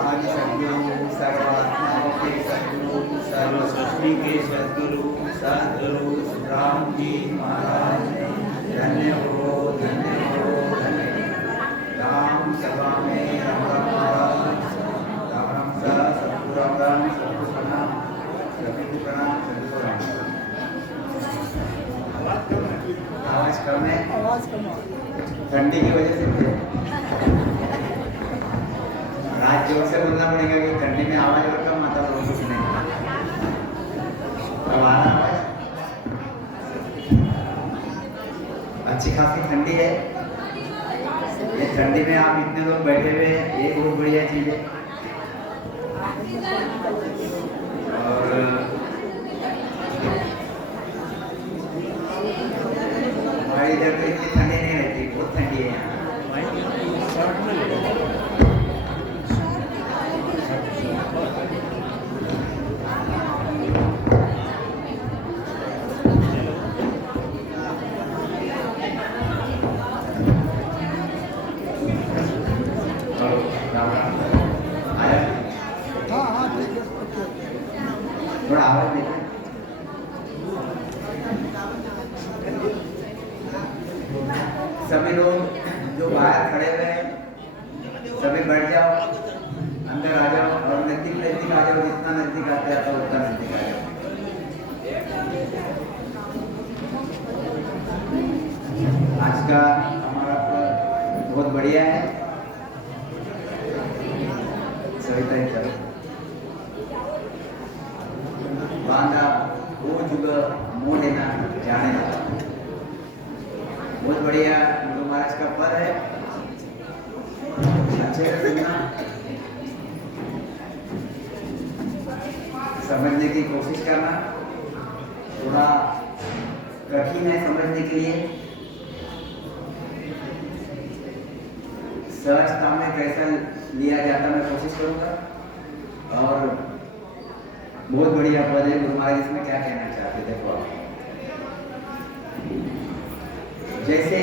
आदि सद्गुरु सर्वात्माओं के सद्गुरु सर्व सृष्टि के सद्गुरु सद्गुरु राम जी महाराज धन्य हो धन्य हो धन्य। राम सभा में राम महाराज राम सा सद्गुरु राम सद्गुरु प्रणाम सभी प्रणाम सभी प्रणाम। आवाज कम है, आवाज कम ठंडी की वजह से रात जोर से बोलना पड़ेगा कि ठंडी में आवाज और कम आता है कुछ नहीं। अब आ रहा आवाज अच्छी खासी ठंडी है। ये ठंडी में आप इतने लोग बैठे हुए हैं, ये बहुत बढ़िया चीज है। और हमारे इधर तो इतनी ठंडी नहीं रहती, बहुत ठंडी है यहाँ। थोड़ा आवाज देखिए। सभी लोग जो बाहर खड़े हुए हैं सभी बैठ जाओ, अंदर आ जाओ और नजदीक नजदीक आ जाओ। जितना नजदीक आते हैं तो उतना नजदीक आ जाओ। आज का हमारा बहुत बढ़िया है। सविता चलो बांधा वो जुग मोह लेना जाने लगा। बहुत बढ़िया गुरु महाराज का पद है, अच्छे से सुनना, समझने की कोशिश करना। थोड़ा कठिन है समझने के लिए, सहजता में कैसा लिया जाता मैं कोशिश करूंगा। और बहुत बढ़िया पद है गुरु महाराज इसमें क्या कहना चाहते देखो आप। जैसे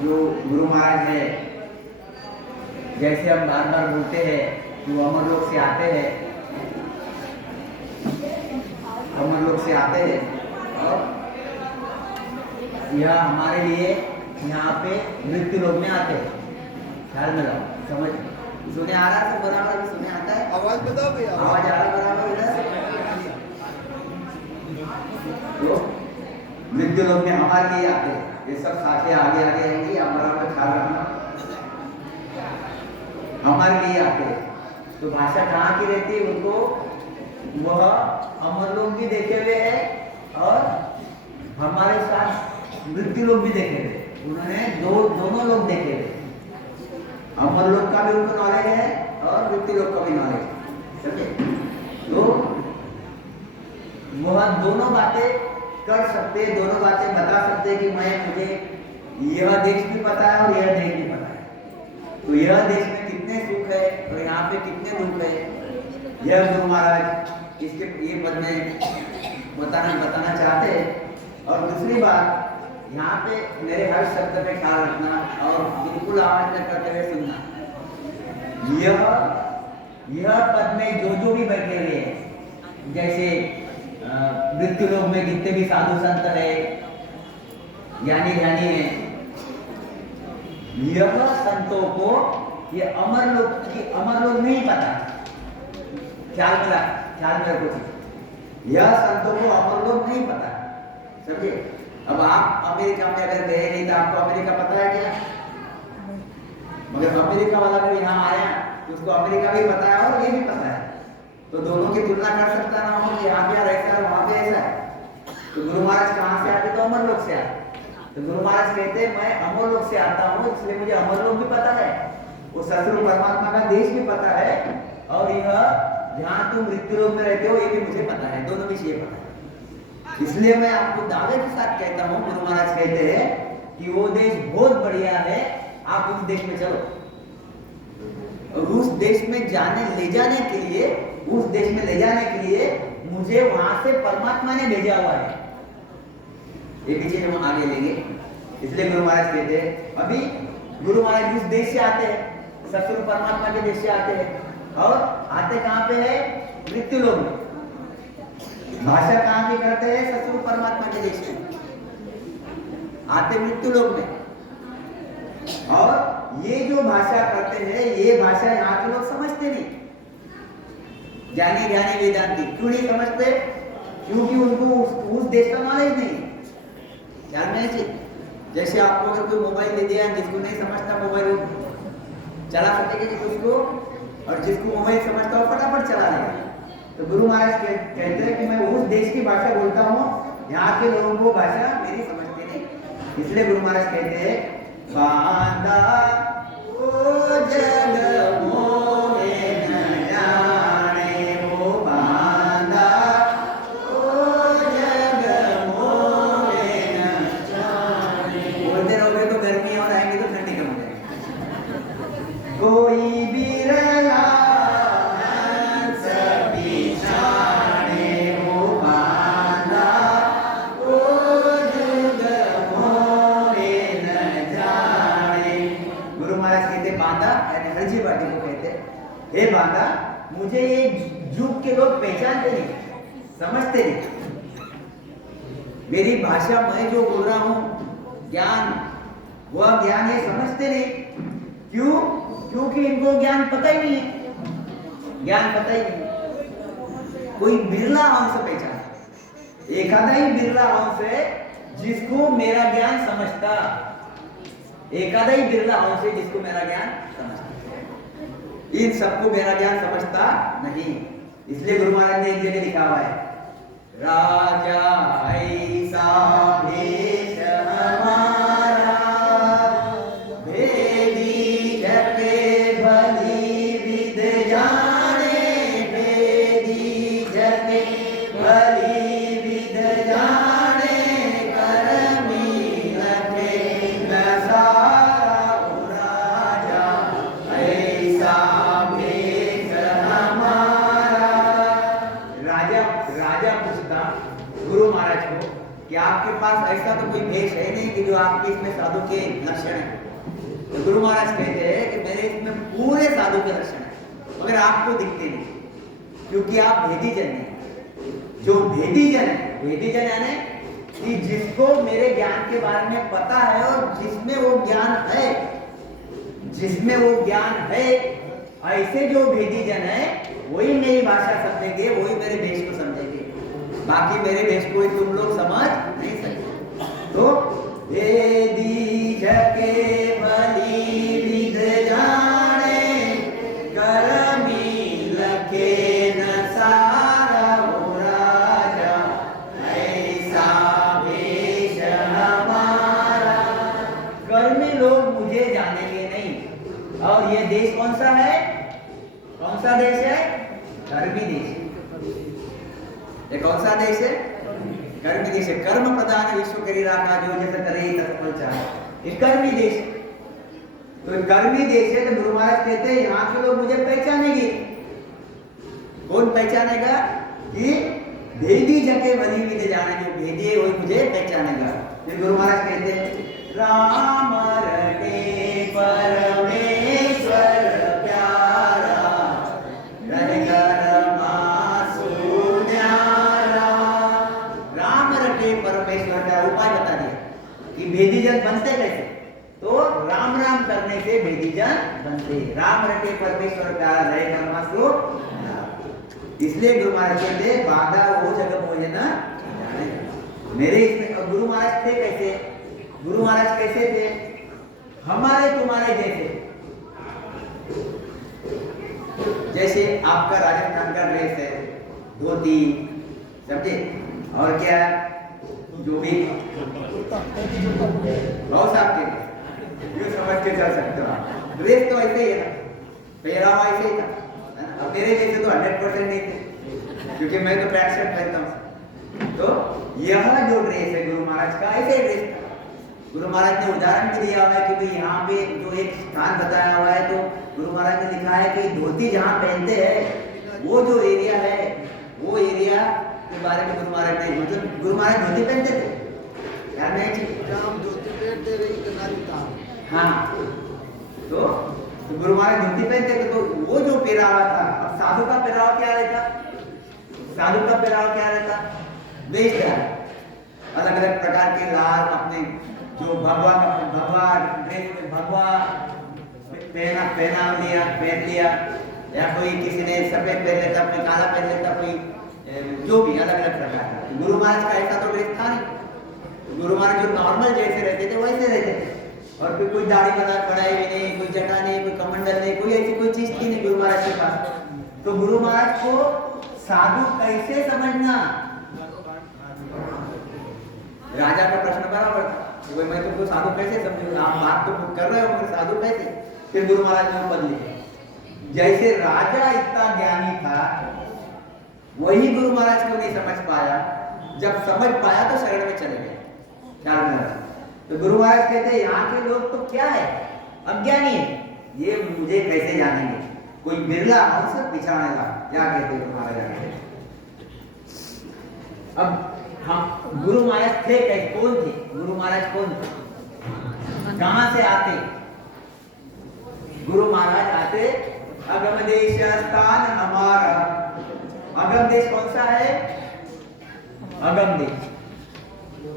जो गुरु महाराज है, जैसे हम बार बार बोलते हैं कि वो अमर लोक से आते हैं, अमर लोक से आते हैं और यह हमारे लिए यहाँ पे मृत्यु लोक में आते हैं। ख्याल में लाओ, समझ सुने आ रहा है बराबर, सुने आता है आवाज बताओ भैया, आवाज आ रहा बराबर इधर। तो मृत्यु लोक में हमारे लिए आते हैं, ये सब साथे आगे आगे आएंगी, हमारा ख्याल रखना। हमारे लिए आते हैं तो भाषा कहाँ की रहती है उनको वह अमर लोग भी देखे हुए हैं और हमारे साथ मृत्यु लोग भी देखे हुए। उन्होंने दोनों लोग देखे हुए, अमर लोक का भी उनको नॉलेज है और मृत्यु लोक का भी नॉलेज है, समझे। तो वह दोनों बातें कर सकते, दोनों बातें बता सकते कि मुझे यह देश भी पता है और यह देश भी पता है। तो यह देश में कितने सुख है और यहाँ पे कितने दुख है, यह गुरु महाराज इसके ये पद में बताना चाहते हैं। और दूसरी बात, यहाँ पे मेरे हर शब्द पे ख्याल रखना और बिल्कुल आवाज न करते हुए सुनना। यह पद में जो भी बैठे हुए हैं, जैसे मृत्यु लोक में जितने भी साधु संत है, ज्ञानी ध्यानी है, यह संतों को ये अमर लोक नहीं पता। ख्याल में कुछ यह संतों को अमर लोक नहीं पता, समझे। अब आप अमेरिका में अगर गए नहीं तो आपको अमेरिका पता है क्या? मगर अमेरिका वाला अगर यहाँ आया तो उसको अमेरिका भी पता है और ये भी पता है। तो दोनों की तुलना कर सकता ना हो कि यहाँ पे ऐसा है वहाँ पे ऐसा है। तो गुरु महाराज कहाँ से आते? तो अमर लोक से आते। तो गुरु महाराज कहते हैं मैं अमर लोक से आता हूँ, इसलिए मुझे अमर लोक भी पता है, वो सतगुरु परमात्मा का देश भी पता है, और यह जहाँ तुम मृत्यु लोक में रहते हो ये भी मुझे पता है, दोनों विषय पता है। इसलिए मैं आपको दावे के साथ कहता हूँ, गुरु महाराज कहते हैं कि वो देश बहुत बढ़िया है, आप उस देश में चलो। और उस देश में ले जाने के लिए मुझे वहां से परमात्मा ने भेजा हुआ है। ये पीछे हम आगे लेंगे। इसलिए गुरु महाराज कहते हैं अभी गुरु महाराज उस देश से आते हैं, सतगुरु परमात्मा के देश से आते हैं और आते कहाँ पे है? मृत्यु लोक में। भाषा कहाँ की करते हैं? सतगुरु परमात्मा के देश में आते मृत्यु लोक में। और ये जो भाषा करते हैं, ये भाषा यहाँ के लोग समझते नहीं। ज्ञानी ज्ञानी वेदांती क्यों नहीं समझते? क्योंकि उनको उस देश का नॉलेज नहीं। ध्यान में है। जैसे आपको अगर कोई मोबाइल दे दिया, जिसको नहीं समझता मोबाइल चला सकेगा कि उसको, और जिसको मोबाइल समझता हो फटाफट चला लेगा। तो गुरु महाराज कहते हैं कि मैं उस देश की भाषा बोलता हूँ, यहाँ के लोगों को भाषा मेरी समझते नहीं। इसलिए गुरु महाराज कहते हैं बांधा ओ जग मोहे न जाने, वो बांधा ओ जग मोहे न जाने। बोलते रहोगे तो गर्मी और आएंगे तो ठंडी कम हो जाएगी। कोई बिरला हंस बिछाने, वो बांधा ओ जग मोहे न जाने। गुरु महाराज कहते बांधा, यानी हरजी बाटी को कहते, हे बांधा, मुझे ये जुग के लोग पहचानते नहीं, समझते नहीं। मेरी भाषा मैं जो बोल रहा हूँ ज्ञान, वह ज्ञान ये समझते नहीं। क्यों? क्योंकि इनको ज्ञान पता ही नहीं है, ज्ञान पता ही नहीं। कोई बिरला अंश पहचान, एखादा ही बिरला अंश है जिसको मेरा ज्ञान समझता, एखादा ही बिरला अंश है जिसको मेरा ज्ञान समझता। इन सबको मेरा ज्ञान समझता नहीं। इसलिए गुरु महाराज ने एक जगह लिखा हुआ है, राजा ऐसा भेष हमारा, भेदी जके भली विद जाने, भेदी जके भली विद जाने, करमी लखे न सारा राजा ऐसा भेष हमारा। राजा पूछता गुरु महाराज को कि आपके पास ऐसा तो कोई भेष है नहीं कि जो आपके इसमें साधु के लक्षण है। तो गुरु महाराज कहते हैं कि मेरे इसमें पूरे साधु के लक्षण है, मगर आपको दिखते नहीं, क्योंकि आप भेदी जन हैं। जो भेदी जन है, भेदी जन यानी कि जिसको मेरे ज्ञान के बारे में पता है और जिसमें वो ज्ञान है, जिसमें वो ज्ञान है, ऐसे जो भेदी जन है वही मेरी भाषा समझेंगे, वही मेरे भेष को समझेंगे। बाकी मेरे भेष को तुम लोग समझ नहीं सकते। तो भेदी जके भली विद जाने, करमी लखे न सारा राजा ऐसा भेष हमारा। कर्मी लोग मुझे जानेंगे नहीं। और ये देश कौन सा है? कौन सा देश है? कर्मी देश। ये कौन सा देश है? कर्मी देश है। कर्म प्रधान विश्व करी राखा, जो जैसे करे तत्फल चाहे। ये कर्मी देश है। तो कर्मी देश है। तो गुरु महाराज कहते हैं यहाँ के लोग मुझे पहचानेंगे। कौन पहचानेगा? कि भेदी जके भली विद जाने, जो भेदी है वही मुझे पहचानेगा। फिर गुरु महाराज कहते हैं राम रटे परमेश्वर प्यारा, रनगर मासु न्यारा। राम रटे परमेश्वर का उपाय बता दिया कि भेदी जन बनते कैसे। तो राम राम करने से भेदी जन बनते। राम रटे परमेश्वर प्यारा, रनगर मासु न्यारा। इसलिए गुरु महाराज कहते बांधा वो जगह मोहे न जाने। मेरे इसमें गुरु महाराज थे कैसे? गुरु महाराज कैसे थे? हमारे तुम्हारे जैसे। जैसे आपका राजस्थान का ड्रेस है, धोती, समझे, और क्या जो भी बहुत आपके ये समझ के चल सकते हो। ड्रेस तो ऐसे ही है ना, पहरावा ऐसे ही था। अब मेरे जैसे तो 100% नहीं थे, क्योंकि मैं तो ट्रैक शर्ट पहनता हूँ। तो यह जो ड्रेस है गुरु महाराज का, ऐसे ही ड्रेस था। गुरु महाराज ने उदाहरण भी दिया हुआ है कि भाई यहाँ पे जो एक स्थान बताया हुआ है, तो गुरु महाराज ने लिखा है कि धोती जहाँ पहनते हैं वो जो एरिया है, वो एरिया के बारे में गुरु महाराज ने, मतलब गुरु महाराज धोती पहनते थे, याद नहीं? धोती पहनते रही, हाँ, तो गुरु महाराज धोती पहनते थे, तो वो जो पहरावा था, अब साधु का पहरावा क्या रहता? साधु का पहरावा क्या रहता? वेशभूषा, अलग अलग प्रकार के लाल अपने जो भगवा ड्रेस में भगवा पहन लिया, या कोई किसी ने सफेद पहन लेता, कोई काला पहन लेता, कोई जो भी अलग अलग प्रकार का। गुरु महाराज का ऐसा तो ड्रेस था नहीं। गुरु महाराज जो नॉर्मल जैसे रहते थे वैसे रहते थे, और फिर कोई दाढ़ी बढ़ाई भी नहीं, कोई जटा नहीं, कोई कमंडल नहीं, कोई ऐसी कोई चीज थी नहीं गुरु महाराज के पास। तो गुरु महाराज को साधु कैसे समझना? राजा का प्रश्न बराबर था, वो मैं तुमको साधु कैसे समझूंगा? आप बात तो कर रहे हो, फिर साधु कैसे? फिर गुरु महाराज ने पद लिखे, जैसे राजा इतना ज्ञानी था वही गुरु महाराज को नहीं समझ पाया, जब समझ पाया तो शरण में चले गए। ख्याल में रखना। तो गुरु महाराज कहते हैं यहाँ के लोग तो क्या है, अज्ञानी है, ये मुझे कैसे जानेंगे? कोई बिरला अवसर बिछाने लगा, क्या कहते हैं तुम्हारे जाने? अब हम गुरु महाराज थे कैसे, कौन थे गुरु महाराज? कौन थे, कहां से आते? गुरु महाराज आते अगम देश स्थान हमारा। अगम देश कौन सा है? अगम देश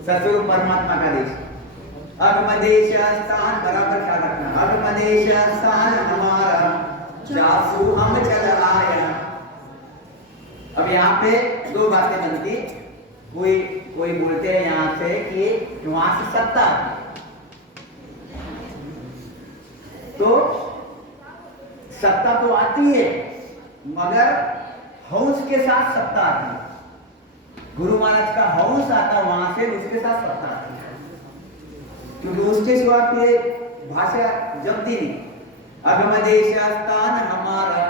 सतगुरु परमात्मा का देश। अगम देश स्थान बराबर ख्याल रखना, अगम देश स्थान हमारा, जासु हम चल आया। अब यहाँ पे दो बातें बनती, कोई बोलते हैं यहाँ से कि वहां से सत्ता, तो सत्ता तो आती है मगर हंस के साथ सत्ता आती है। गुरु महाराज का हंस आता वहां से, उसके साथ सत्ता आती है, क्योंकि उसके सिवा के भाषा जमती नहीं। अगम देश स्थान हमारा,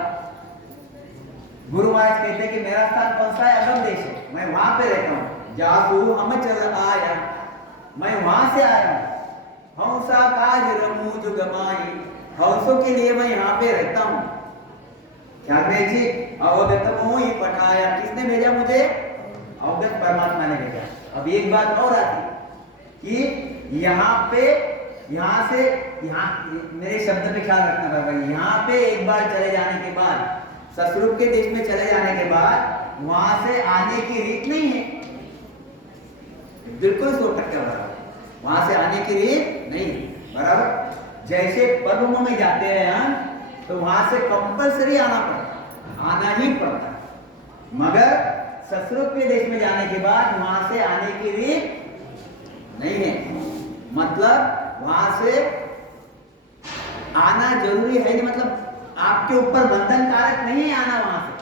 गुरु महाराज कहते हैं कि मेरा स्थान कौन सा है? अगम देश है, मैं वहां पे रहता हूँ। जासु हम चल आया, मैं वहां से आया हूं। हंसा काज रमू जुगमाई, हंसों के लिए मैं यहाँ पे रहता हूँ। ख्याल में जी, अवगत मोहि पठाया, किसने भेजा मुझे? अवगत परमात्मा ने भेजा। अब एक बात और आती कि यहाँ पे, यहाँ से, यहाँ मेरे शब्द पे ख्याल रखना बाबा, यहाँ पे एक बार चले जाने के बाद, ससुर के देश में चले जाने के बाद वहां से आने की रीत नहीं है, बिल्कुल 100% बराबर, वहां से आने की रीत नहीं है, बराबर। जैसे पर्व में जाते हैं हम, तो वहां से कंपलसरी आना पड़ता, आना ही पड़ता, मगर ससुर के देश में जाने के बाद वहां से आने की रीत नहीं है। मतलब वहां से आना जरूरी है नहीं, मतलब आपके ऊपर बंधन कारक नहीं है आना, वहां से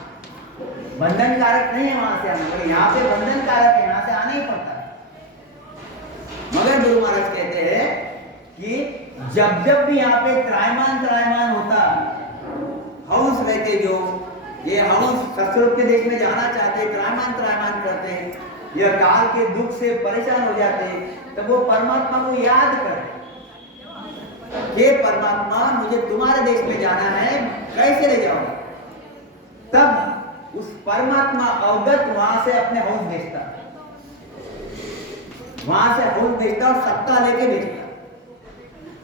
बंधन कारक नहीं है वहां से आना, मगर यहाँ पे बंधन कारक है, यहाँ से आना ही पड़ता है। मगर गुरु महाराज कहते हैं कि जब जब भी यहाँ पे त्रायमान होता, हंस रहते, जो ये हंस ससुर के देश में जाना चाहते, त्रायमान करते, यह काल के दुख से परेशान हो जाते, तब वो परमात्मा को याद करते, ये परमात्मा मुझे तुम्हारे देश में जाना है, कैसे ले जाओगे? तब उस परमात्मा अवगत वहां से अपने हंस भेजता, वहां से हंस भेजता और सत्ता लेके भेजता।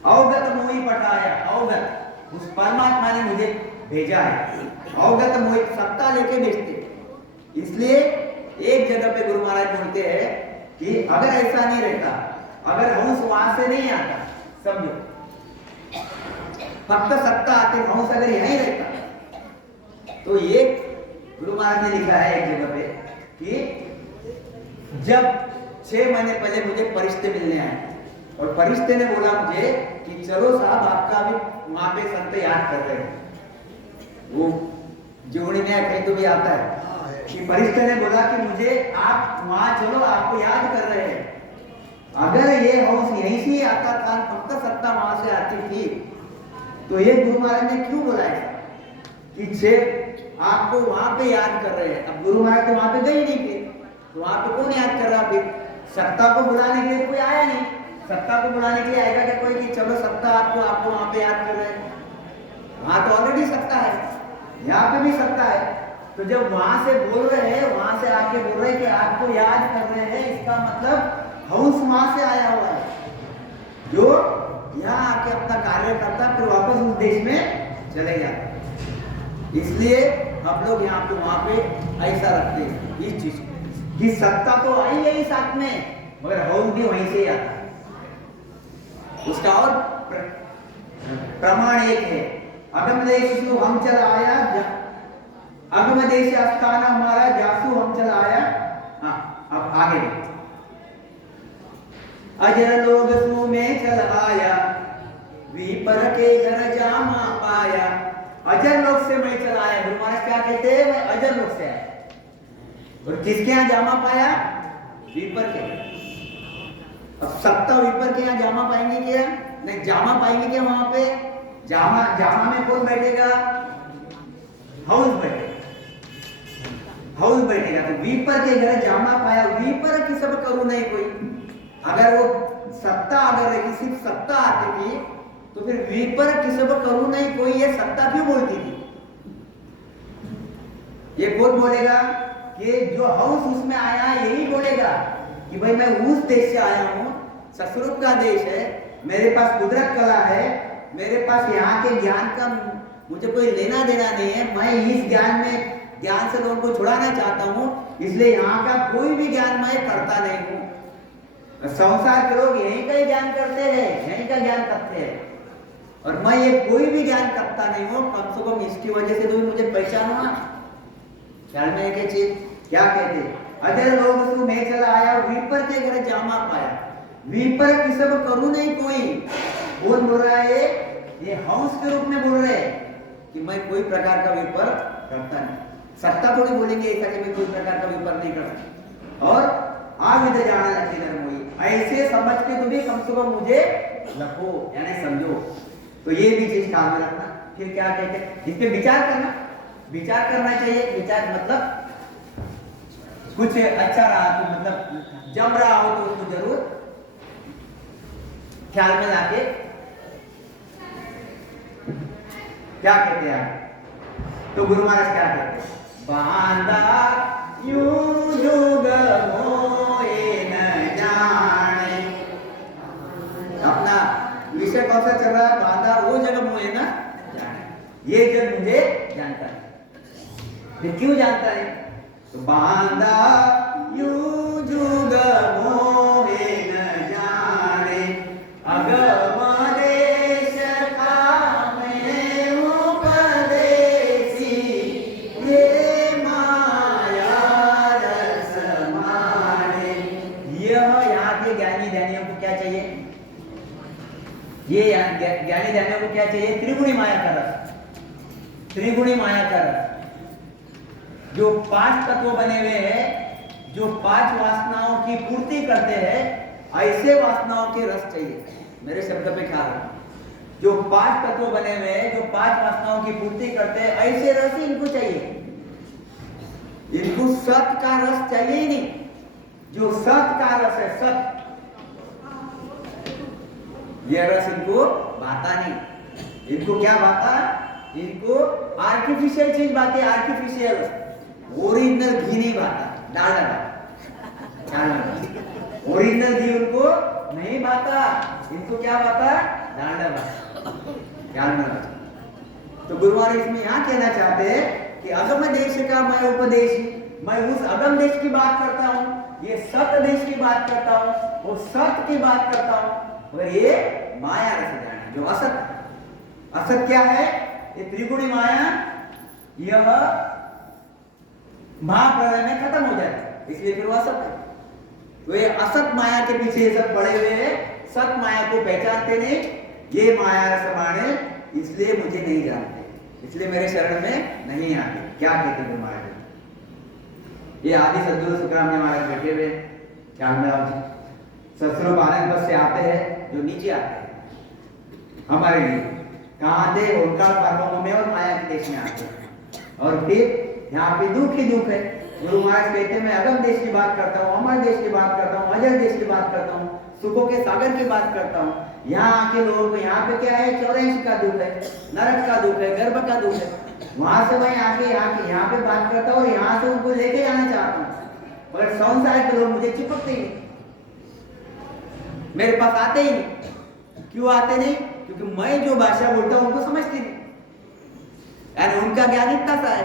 अवगत मोहि पठाया, अवगत उस परमात्मा ने मुझे भेजा है, अवगत मोहि सत्ता लेके भेजते। इसलिए एक जगह पे गुरु महाराज बोलते हैं कि अगर ऐसा नहीं रहता, अगर हंस वहां से नहीं आता, समझो फक्त सत्ता आते, हंस अगर यहीं रहता, तो ये गुरु महाराज ने लिखा है एक जगह पे कि जब 6 महीने पहले मुझे परिश्ते मिलने आए, और परिश्ते ने बोला मुझे कि चलो साहब, आपका अभी वहां पे संत याद कर रहे हैं, वो जीवनी में कहीं तो भी आता है कि परिश्ते ने बोला कि मुझे आप वहां चलो, आपको याद कर रहे हैं। अगर ये हंस यहीं से आता था, फक्त सत्ता वहां से आती थी, तो ये गुरु महाराज ने क्यों बोला है कि आपको वहां पे याद कर रहे हैं? अब गुरु महाराज तो वहां पे गए नहीं थे, तो वहां पे कौन याद कर रहा? फिर सत्ता को बुलाने के लिए कोई आया नहीं, सत्ता को बुलाने के लिए आएगा क्या कोई कि चलो सत्ता आपको वहां पे याद कर रहे हैं? वहां तो ऑलरेडी सत्ता है, यहाँ पे भी सत्ता है। तो जब वहां से बोल रहे हैं, वहां से आके बोल रहे हैं कि आपको याद कर रहे हैं, इसका मतलब हंस वहां से आया हुआ है, जो यहाँ आके अपना कार्य करता, फिर वापस उस देश में चले जाते। इसलिए हम लोग यहाँ पे वहां पे ऐसा रखते हैं इस चीज की सत्ता तो आई है साथ में, मगर हौज भी वहीं से आता है। उसका और प्रमाण एक है, अगम देश हम चला आया, अगम देश स्थान हमारा जासू हम चला आया। हाँ, अब आगे अजर लोग सू में चल आया, विपर के घर जामा पाया। अजर लोग से मैं चला आया, गुरु महाराज क्या कहते हैं, मैं अजर लोग से आया। और किसके यहाँ जामा पाया, विपर के। अब सत्ता विपर के यहाँ जामा पाएंगे क्या, नहीं जामा पाएंगे क्या वहां पे, जामा जामा में कौन बैठेगा, हाउस बैठेगा, हाउस बैठेगा। तो विपर के घर जामा पाया, विपर की सब करूं नहीं कोई। अगर वो सत्ता अगर रही, सिर्फ सत्ता आती थी तो फिर विपर की सब करूं नहीं कोई, ये सत्ता क्यों बोलती थी। ये कौन बोलेगा कि जो हाउस उसमें आया यही बोलेगा कि भाई मैं उस देश से आया हूं, ससुरुप का देश है, मेरे पास कुदरत कला है, मेरे पास यहाँ के ज्ञान का मुझे कोई लेना देना नहीं है, मैं इस ज्ञान में ज्ञान से लोगों को छुड़ाना चाहता हूँ, इसलिए यहाँ का कोई भी ज्ञान मैं करता नहीं हूँ। संसार के लोग यहीं का ही ज्ञान करते हैं, यहीं का ज्ञान करते हैं, और मैं ये कोई भी ज्ञान करता नहीं हूँ। कम से कम इसकी वजह से तो मुझे पहचानो ना। ख्याल में एक चीज क्या कहते, अजर लोग सु मैं चला आया, विपर के घर जामा पाया। विपर की सब करूं नहीं कोई, कौन बोल रहा है, ये हाउस के रूप में बोल रहे हैं कि मैं कोई प्रकार का विपर करता नहीं। सत्ता थोड़ी बोलेंगे ऐसा कि मैं कोई प्रकार का विपर नहीं करता। और आविद जाना लगे धर्मोई, ऐसे समझ के तुम्हें कम से कम मुझे रखो, यानी समझो। तो ये भी चीज काम में रखना। फिर क्या कहते हैं, इस पे विचार करना, विचार करना चाहिए। विचार मतलब कुछ अच्छा रहा तो मतलब जम रहा हो तो उसको जरूर ख्याल में लाके क्या कहते हैं। तो गुरु महाराज क्या कहते हैं, बांधा यूं जुग मोए न जाने। अपना विषय कौन सा चल रहा है, बांधा वो जग मोए न जाने, ये जग मुझे जानता है। फिर क्यों जानता है, तो बांधा यूं जुग मोए न जाने, अगम देश का मैं उपदेशी, ये माया रस माने। यह यहाँ के ज्ञानी ध्यानियों को क्या चाहिए, ये ज्ञानी ध्यानियों को क्या चाहिए, त्रिगुणी माया का रस, त्रिगुणी माया का रस। जो 5 तत्व बने हुए हैं, जो 5 वासनाओं की पूर्ति करते हैं, ऐसे वासनाओं के रस चाहिए। मेरे शब्द पे ख्याल रखो, जो 5 तत्व बने हुए हैं, जो 5 वासनाओं की पूर्ति करते हैं, ऐसे रस ही इनको चाहिए। इनको सत का रस चाहिए ही नहीं। जो सत का रस है, सत, यह रस इनको भाता नहीं। इनको क्या भाता, इनको आर्टिफिशियल चीज भाती है, आर्टिफिशियल। ओरिजिनल घी नहीं भाता, डालडा भाता। ओरिजिनल घी उनको नहीं भाता, इनको क्या भाता, डालडा भाता। ध्यान रखना। तो गुरु महाराज इसमें यहाँ कहना चाहते हैं कि अगम देश का मैं उपदेशी, मैं उस अगम देश की बात करता हूँ, ये सत देश की बात करता हूँ, वो सत की बात करता हूँ। और ये माया रस जाने जो असत, असत क्या है, ये त्रिगुणी माया, यह महाप्रलय में खत्म हो जाए, इसलिए फिर वह असत है। तो ये असत माया के पीछे सब पड़े हुए हैं, सत माया को पहचानते नहीं, ये माया रस माने, इसलिए मुझे नहीं जानते, इसलिए मेरे शरण में नहीं आते। क्या कहते हैं महाराज, ये आदि सद्गुरु सुखराम जी महाराज बैठे हुए ख्याल में आओ जी, ससुर आनंद बस से आते हैं, जो नीचे आते हैं हमारे लिए, कहाँ आते, उनका परमों में और माया के देश में आते हैं। और फिर यहाँ पे दुख ही दुख है। गुरु महाराज कहते हैं मैं अगम देश की बात करता हूँ, अमर देश की बात करता हूँ, अजर देश की बात करता हूँ, सुखों के सागर की बात करता हूँ। यहाँ आके लोगों को, यहाँ पे क्या है, 84 का दुख है, नरक का दुख है, गर्भ का दुख है। वहां से मैं आके यहाँ पे बात करता हूँ, यहाँ से उनको लेके जाना चाहता हूँ, मगर संसार के लोग मुझे चिपकते ही नहीं, मेरे पास आते ही नहीं। क्यों आते नहीं? क्योंकि मैं जो भाषा बोलता हूं उनको समझती नहीं, यानी उनका ज्ञान इतना सा है।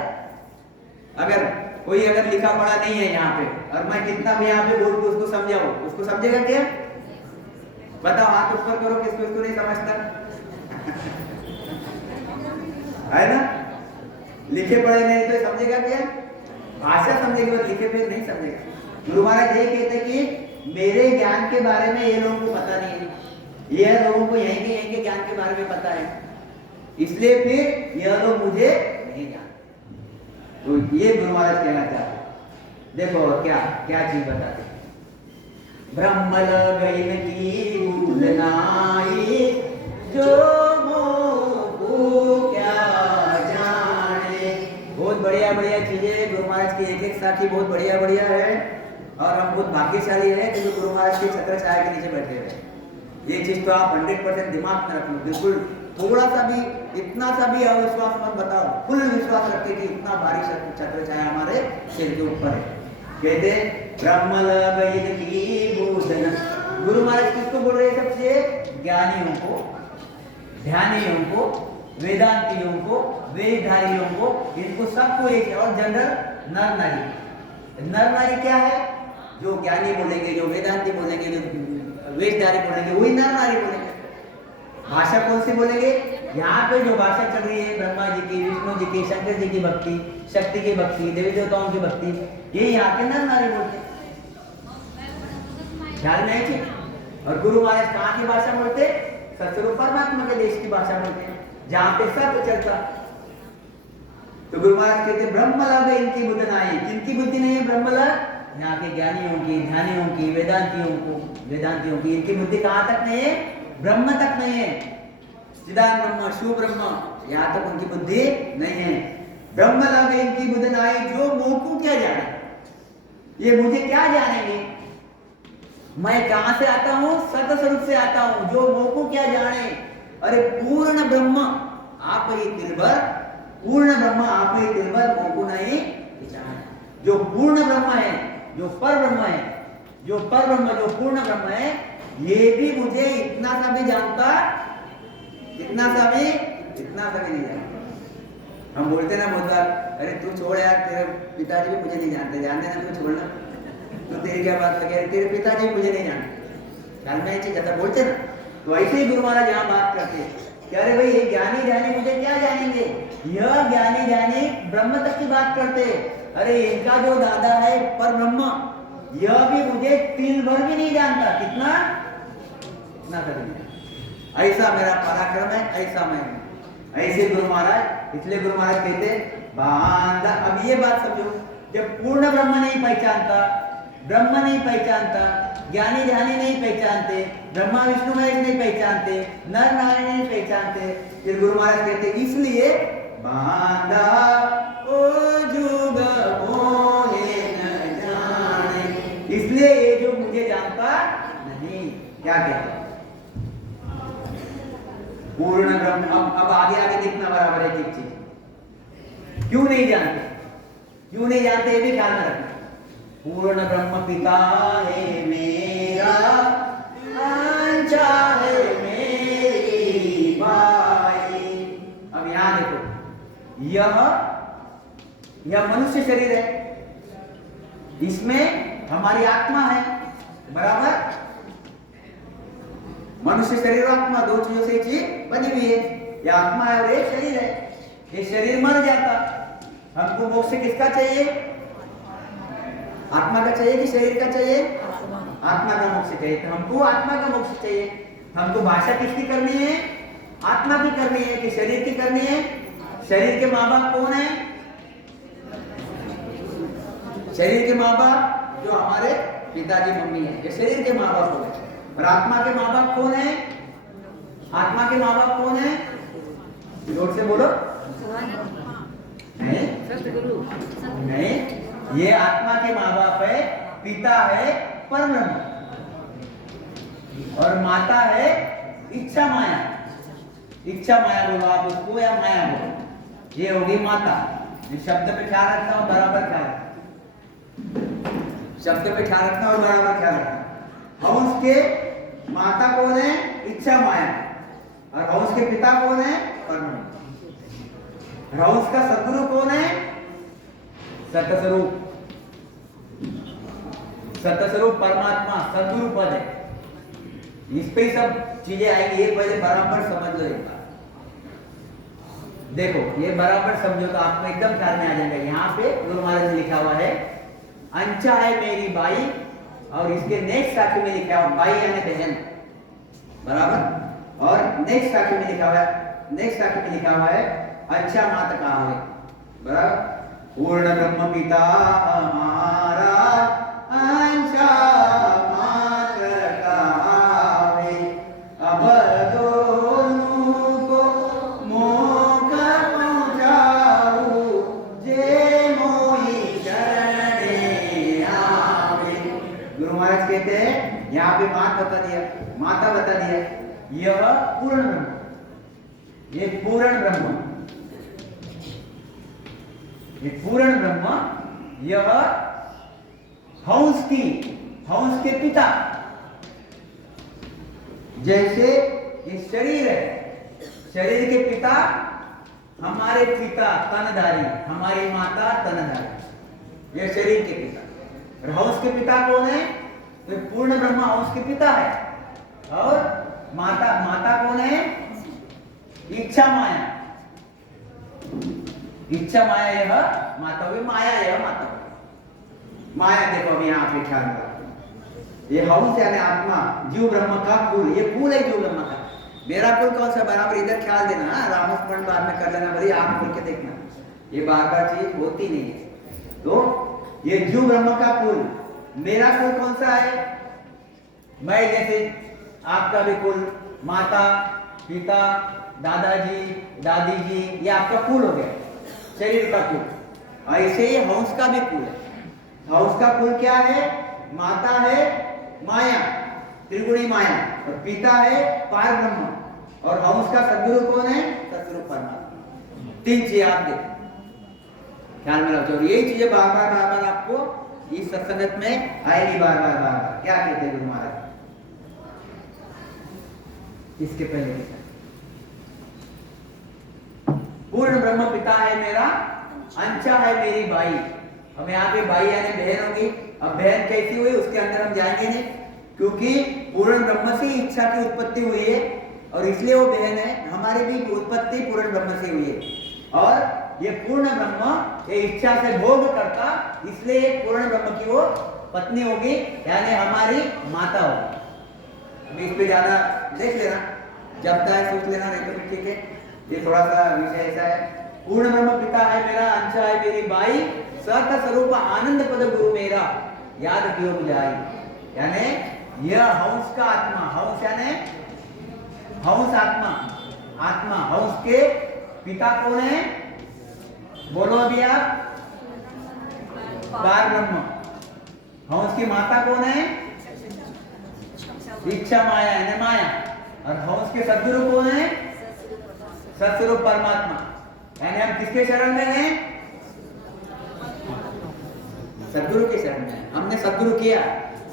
अगर कोई लिखा पढ़ा नहीं है यहाँ पे और मैं कितना भी यहाँ पे बोल के उसको समझाऊं, उसको समझेगा क्या? बताओ, हाथ ऊपर करो, किसको इसको नहीं समझता है ना? लिखे पढ़े नहीं तो समझेगा क्या? भाषा समझेगा, लिखे पढ़े नहीं समझेगा। गुरु महाराज ये कहते कि मेरे ज्ञान के बारे में ये लोगों को पता नहीं है, ये लोगों को यहीं के ज्ञान के बारे में पता है, इसलिए फिर यह लोग मुझे नहीं जानते। तो ये गुरु महाराज कहना चाहते। देखो क्या क्या चीज बताते, ब्रह्म लगइन की बुलनाई जो मोह क्या जाने। बहुत बढ़िया बढ़िया चीजें गुरु महाराज की, एक साथी बहुत बढ़िया बढ़िया है, और हम बहुत भाग्यशाली है कि जो गुरु महाराज के छत्र छाया के नीचे बैठे हुए। ये चीज तो आप 100% दिमाग में रखो, बिल्कुल थोड़ा सा भी, इतना सा भी अविश्वास मत बताओ, फुल विश्वास रखते कि इतना भारी छत्र छाया हमारे सिर के ऊपर है। कहते ब्रह्म लगइन की भूषण। गुरु महाराज किसको बोल रहे हैं? सबसे ज्ञानियों को, ध्यानियों को, वेदांतियों को, वेदधारियों को, इनको सबको एक है। और जनरल नर नारी। नर नारी क्या है? जो ज्ञानी बोलेंगे, जो वेदांती बोलेंगे, जो वेदधारी बोलेंगे, वही नर नारी बोलेंगे। भाषा कौन सी बोलेंगे? यहाँ पे जो भाषा चल रही है ब्रह्मा जी की, विष्णु जी की, शंकर जी की भक्ति, शक्ति की भक्ति, देवी देवताओं की भक्ति, ये यहाँ के नर नारी बोलते हैं। ख्याल नहीं थी? और गुरु महाराज कहाँ की भाषा बोलते? सतगुरु परमात्मा के देश की भाषा बोलते हैं, जहाँ पे सब चलता। तो गुरु महाराज कहते ब्रह्म लग इनकी बुद्धि नहीं। किनकी बुद्धि नहीं है? ब्रह्म लग यहाँ के ज्ञानियों की, ध्यानियों की, वेदांतियों की। इनकी बुद्धि कहाँ तक नहीं है? ब्रह्म तक नहीं है। चिदान ब्रह्म, शिव ब्रह्म, यहाँ तक उनकी बुद्धि नहीं है। ब्रह्म लग इनकी बुद्धि नहीं, जो मुंह को क्या जाने, ये मुझे क्या जानेंगे? मैं कहां से आता हूं? सत स्वरूप से आता हूं, जो मुंह को क्या जाने। अरे पूर्ण ब्रह्म आप ही तिलबर, पूर्ण ब्रह्म आप ही तिलबर, मुंह को नहीं जाने। जो पूर्ण ब्रह्म है, जो पर ब्रह्म है, जो पर ब्रह्म, जो पूर्ण ब्रह्म है, ये भी मुझे इतना सा भी जानता, इतना सा भी नहीं जानता। हम बोलते ना बहुत बार, अरे तू छोड़ यार, तेरे पिताजी भी मुझे नहीं जानते, जानते ना तू छोड़ना, तो तेरी क्या बात लगे, तेरे पिताजी भी मुझे नहीं जानते, ख्याल में चीज ज्यादा बोलते ना। तो ऐसे ही गुरु महाराज यहाँ बात करते हैं कि अरे भाई ये ज्ञानी ध्यानी मुझे क्या जानेंगे? यह ज्ञानी ध्यानी ब्रह्म तक की बात करते। अरे इनका जो दादा है पर ब्रह्म, यह भी मुझे तिल भर भी नहीं जानता। कितना कभी, ऐसा मेरा पराक्रम है, ऐसा मैं हूं। ऐसे गुरु महाराज, इसलिए गुरु महाराज कहते बांधा। अब ये बात समझो, जब पूर्ण ब्रह्म नहीं पहचानता, ब्रह्म नहीं पहचानता, ज्ञानी ध्यानी नहीं पहचानते, ब्रह्मा विष्णु महेश नहीं पहचानते, नर नारायण नहीं पहचानते, फिर गुरु महाराज कहते इसलिए बांधा ओ जुग मोहे न जाने। इसलिए ये जो मुझे जानता नहीं, क्या कहते पूर्ण ब्रह्म। अब आगे देखना बराबर है एक चीज, क्यों नहीं जानते, क्यों नहीं जानते ये भी ख्याल में रखना। पूर्ण ब्रह्म पिता है मेरा, आंचा है मेरी भाई। अब यहां देखो, यह मनुष्य शरीर है, इसमें हमारी आत्मा है, बराबर। मनुष्य शरीर और आत्मा दो चीजों से चीज बनी हुई है। यह आत्मा है और एक शरीर है। ये शरीर मर जाता, हमको मोक्ष किसका चाहिए? आत्मा का चाहिए कि शरीर का चाहिए? आत्मा का मोक्ष चाहिए। तो हमको आत्मा का मोक्ष चाहिए। हमको भाषा किसकी करनी है? आत्मा की करनी है कि शरीर की करनी है? शरीर के माँ बाप कौन है? शरीर के माँ बाप जो हमारे पिताजी मम्मी है, ये शरीर के माँ बाप हो गए। और आत्मा के माँ बाप कौन है? आत्मा के माँ बाप कौन है? जोर से बोलो। नहीं, ये आत्मा के माँ बाप है, पिता है परब्रह्म और माता है इच्छा माया। इच्छा माया बोलो आप उसको, या माया बोलो, ये होगी माता। इस शब्द पे ख्याल रखना और बराबर ख्याल रखना, शब्द पे ख्याल रखना और बराबर ख्याल रखना। और उसके माता कौन है? इच्छा माया। और हंस के पिता कौन है? परब्रह्म। हंस का सद्गुरु कौन है? सतस्वरूप। सतस्वरूप परमात्मा सद्गुरु पद है। इस पे सब चीजें आएंगी, ये पहले बराबर समझ लो एक बार। देखो ये बराबर समझो तो आपको एकदम ख्याल में आ जाएगा। यहाँ पे गुरु महाराज ने लिखा हुआ है अंचा है मेरी बाई, और इसके नेक्स्ट वाक्य में लिखा हुआ बाई यानी बहन, बराबर। और नेक्स्ट वाक्य में लिखा हुआ है, नेक्स्ट वाक्य में लिखा हुआ है अच्छा माता कहा है, बराबर। पूर्ण ब्रह्म पिता हमारा अंचा मात्र कहावे, अब दोनों को मौका पहुंचाऊ, जे मोही शरणे आवे। गुरु महाराज कहते हैं यहाँ पे माता बता दिया, यह पूर्ण ब्रह्म, ये पूर्ण ब्रह्म, ये पूर्ण ब्रह्म, यह हंस के पिता। जैसे ये शरीर है, शरीर के पिता हमारे पिता तनधारी, हमारी माता तनधारी, ये शरीर के पिता। और हंस के पिता कौन है? तो पूर्ण ब्रह्म हंस के पिता है। और माता कौन है? इच्छा माया। इच्छा माया यह माता हुई, माया यह माता हुई। माया देखो अभी यहाँ पे ख्याल करो, ये हंस यानी आत्मा, जीव ब्रह्म का कुल, ये कुल है जीव ब्रह्म का। मेरा कुल कौन सा? बराबर इधर ख्याल देना, रामस्मरण बाद में कर लेना, बड़ी आंख खोल के देखना, ये बार बार चीज होती नहीं है। तो ये जीव ब्रह्म का कुल, मेरा कुल कौन सा है? मैं जैसे आपका भी कुल, माता पिता दादाजी दादी जी, ये आपका कुल हो गया, शरीर का कुल। ऐसे ही हंस का भी कुल है। हंस का कुल क्या है? माता है माया, त्रिगुणी माया, और पिता है पार ब्रह्म, और हंस का सद्गुरु कौन है? सतस्वरूप परमात्मा। तीन चीजें आप देखो, ख्याल में रखो। यही चीजें बार बार आपको इस सत्संगत में आएगी, बार बार। क्या कहते हैं गुरु महाराज इसके पहले? पूर्ण ब्रह्म पिता है मेरा, अंचा है मेरी बाई। अब यहाँ पे बाई यानी बहन होगी। अब बहन कैसी हुई उसके अंदर हम जाएंगे नहीं, क्योंकि पूर्ण ब्रह्म से इच्छा की उत्पत्ति हुई है, और इसलिए वो बहन है। हमारी भी उत्पत्ति पूर्ण ब्रह्म से हुई है, और ये पूर्ण ब्रह्म ये इच्छा से भोग करता, इसलिए पूर्ण ब्रह्म की वो पत्नी होगी, यानी हमारी माता होगी। अभी इस पे ज्यादा देख लेना, जब तक सोच लेना, नहीं तो ठीक है। ये थोड़ा सा विषय ऐसा है, पूर्ण ब्रह्म पिता है मेरा, अंशा है मेरी बाई, सत स्वरूप आनंद पद गुरु मेरा, याद कियो बुझाई। यानी यह हंस का आत्मा, हंस यानी हंस आत्मा, हंस के पिता कौन है? बोलो अभी आप, पार ब्रह्म। हंस की माता कौन है? इच्छा माया यानी माया, और हंस के सद्गुरु कौन है? सतस्वरूप परमात्मा। यानी हम किसके शरण में हैं? सद्गुरु के शरण में। हमने सद्गुरु किया,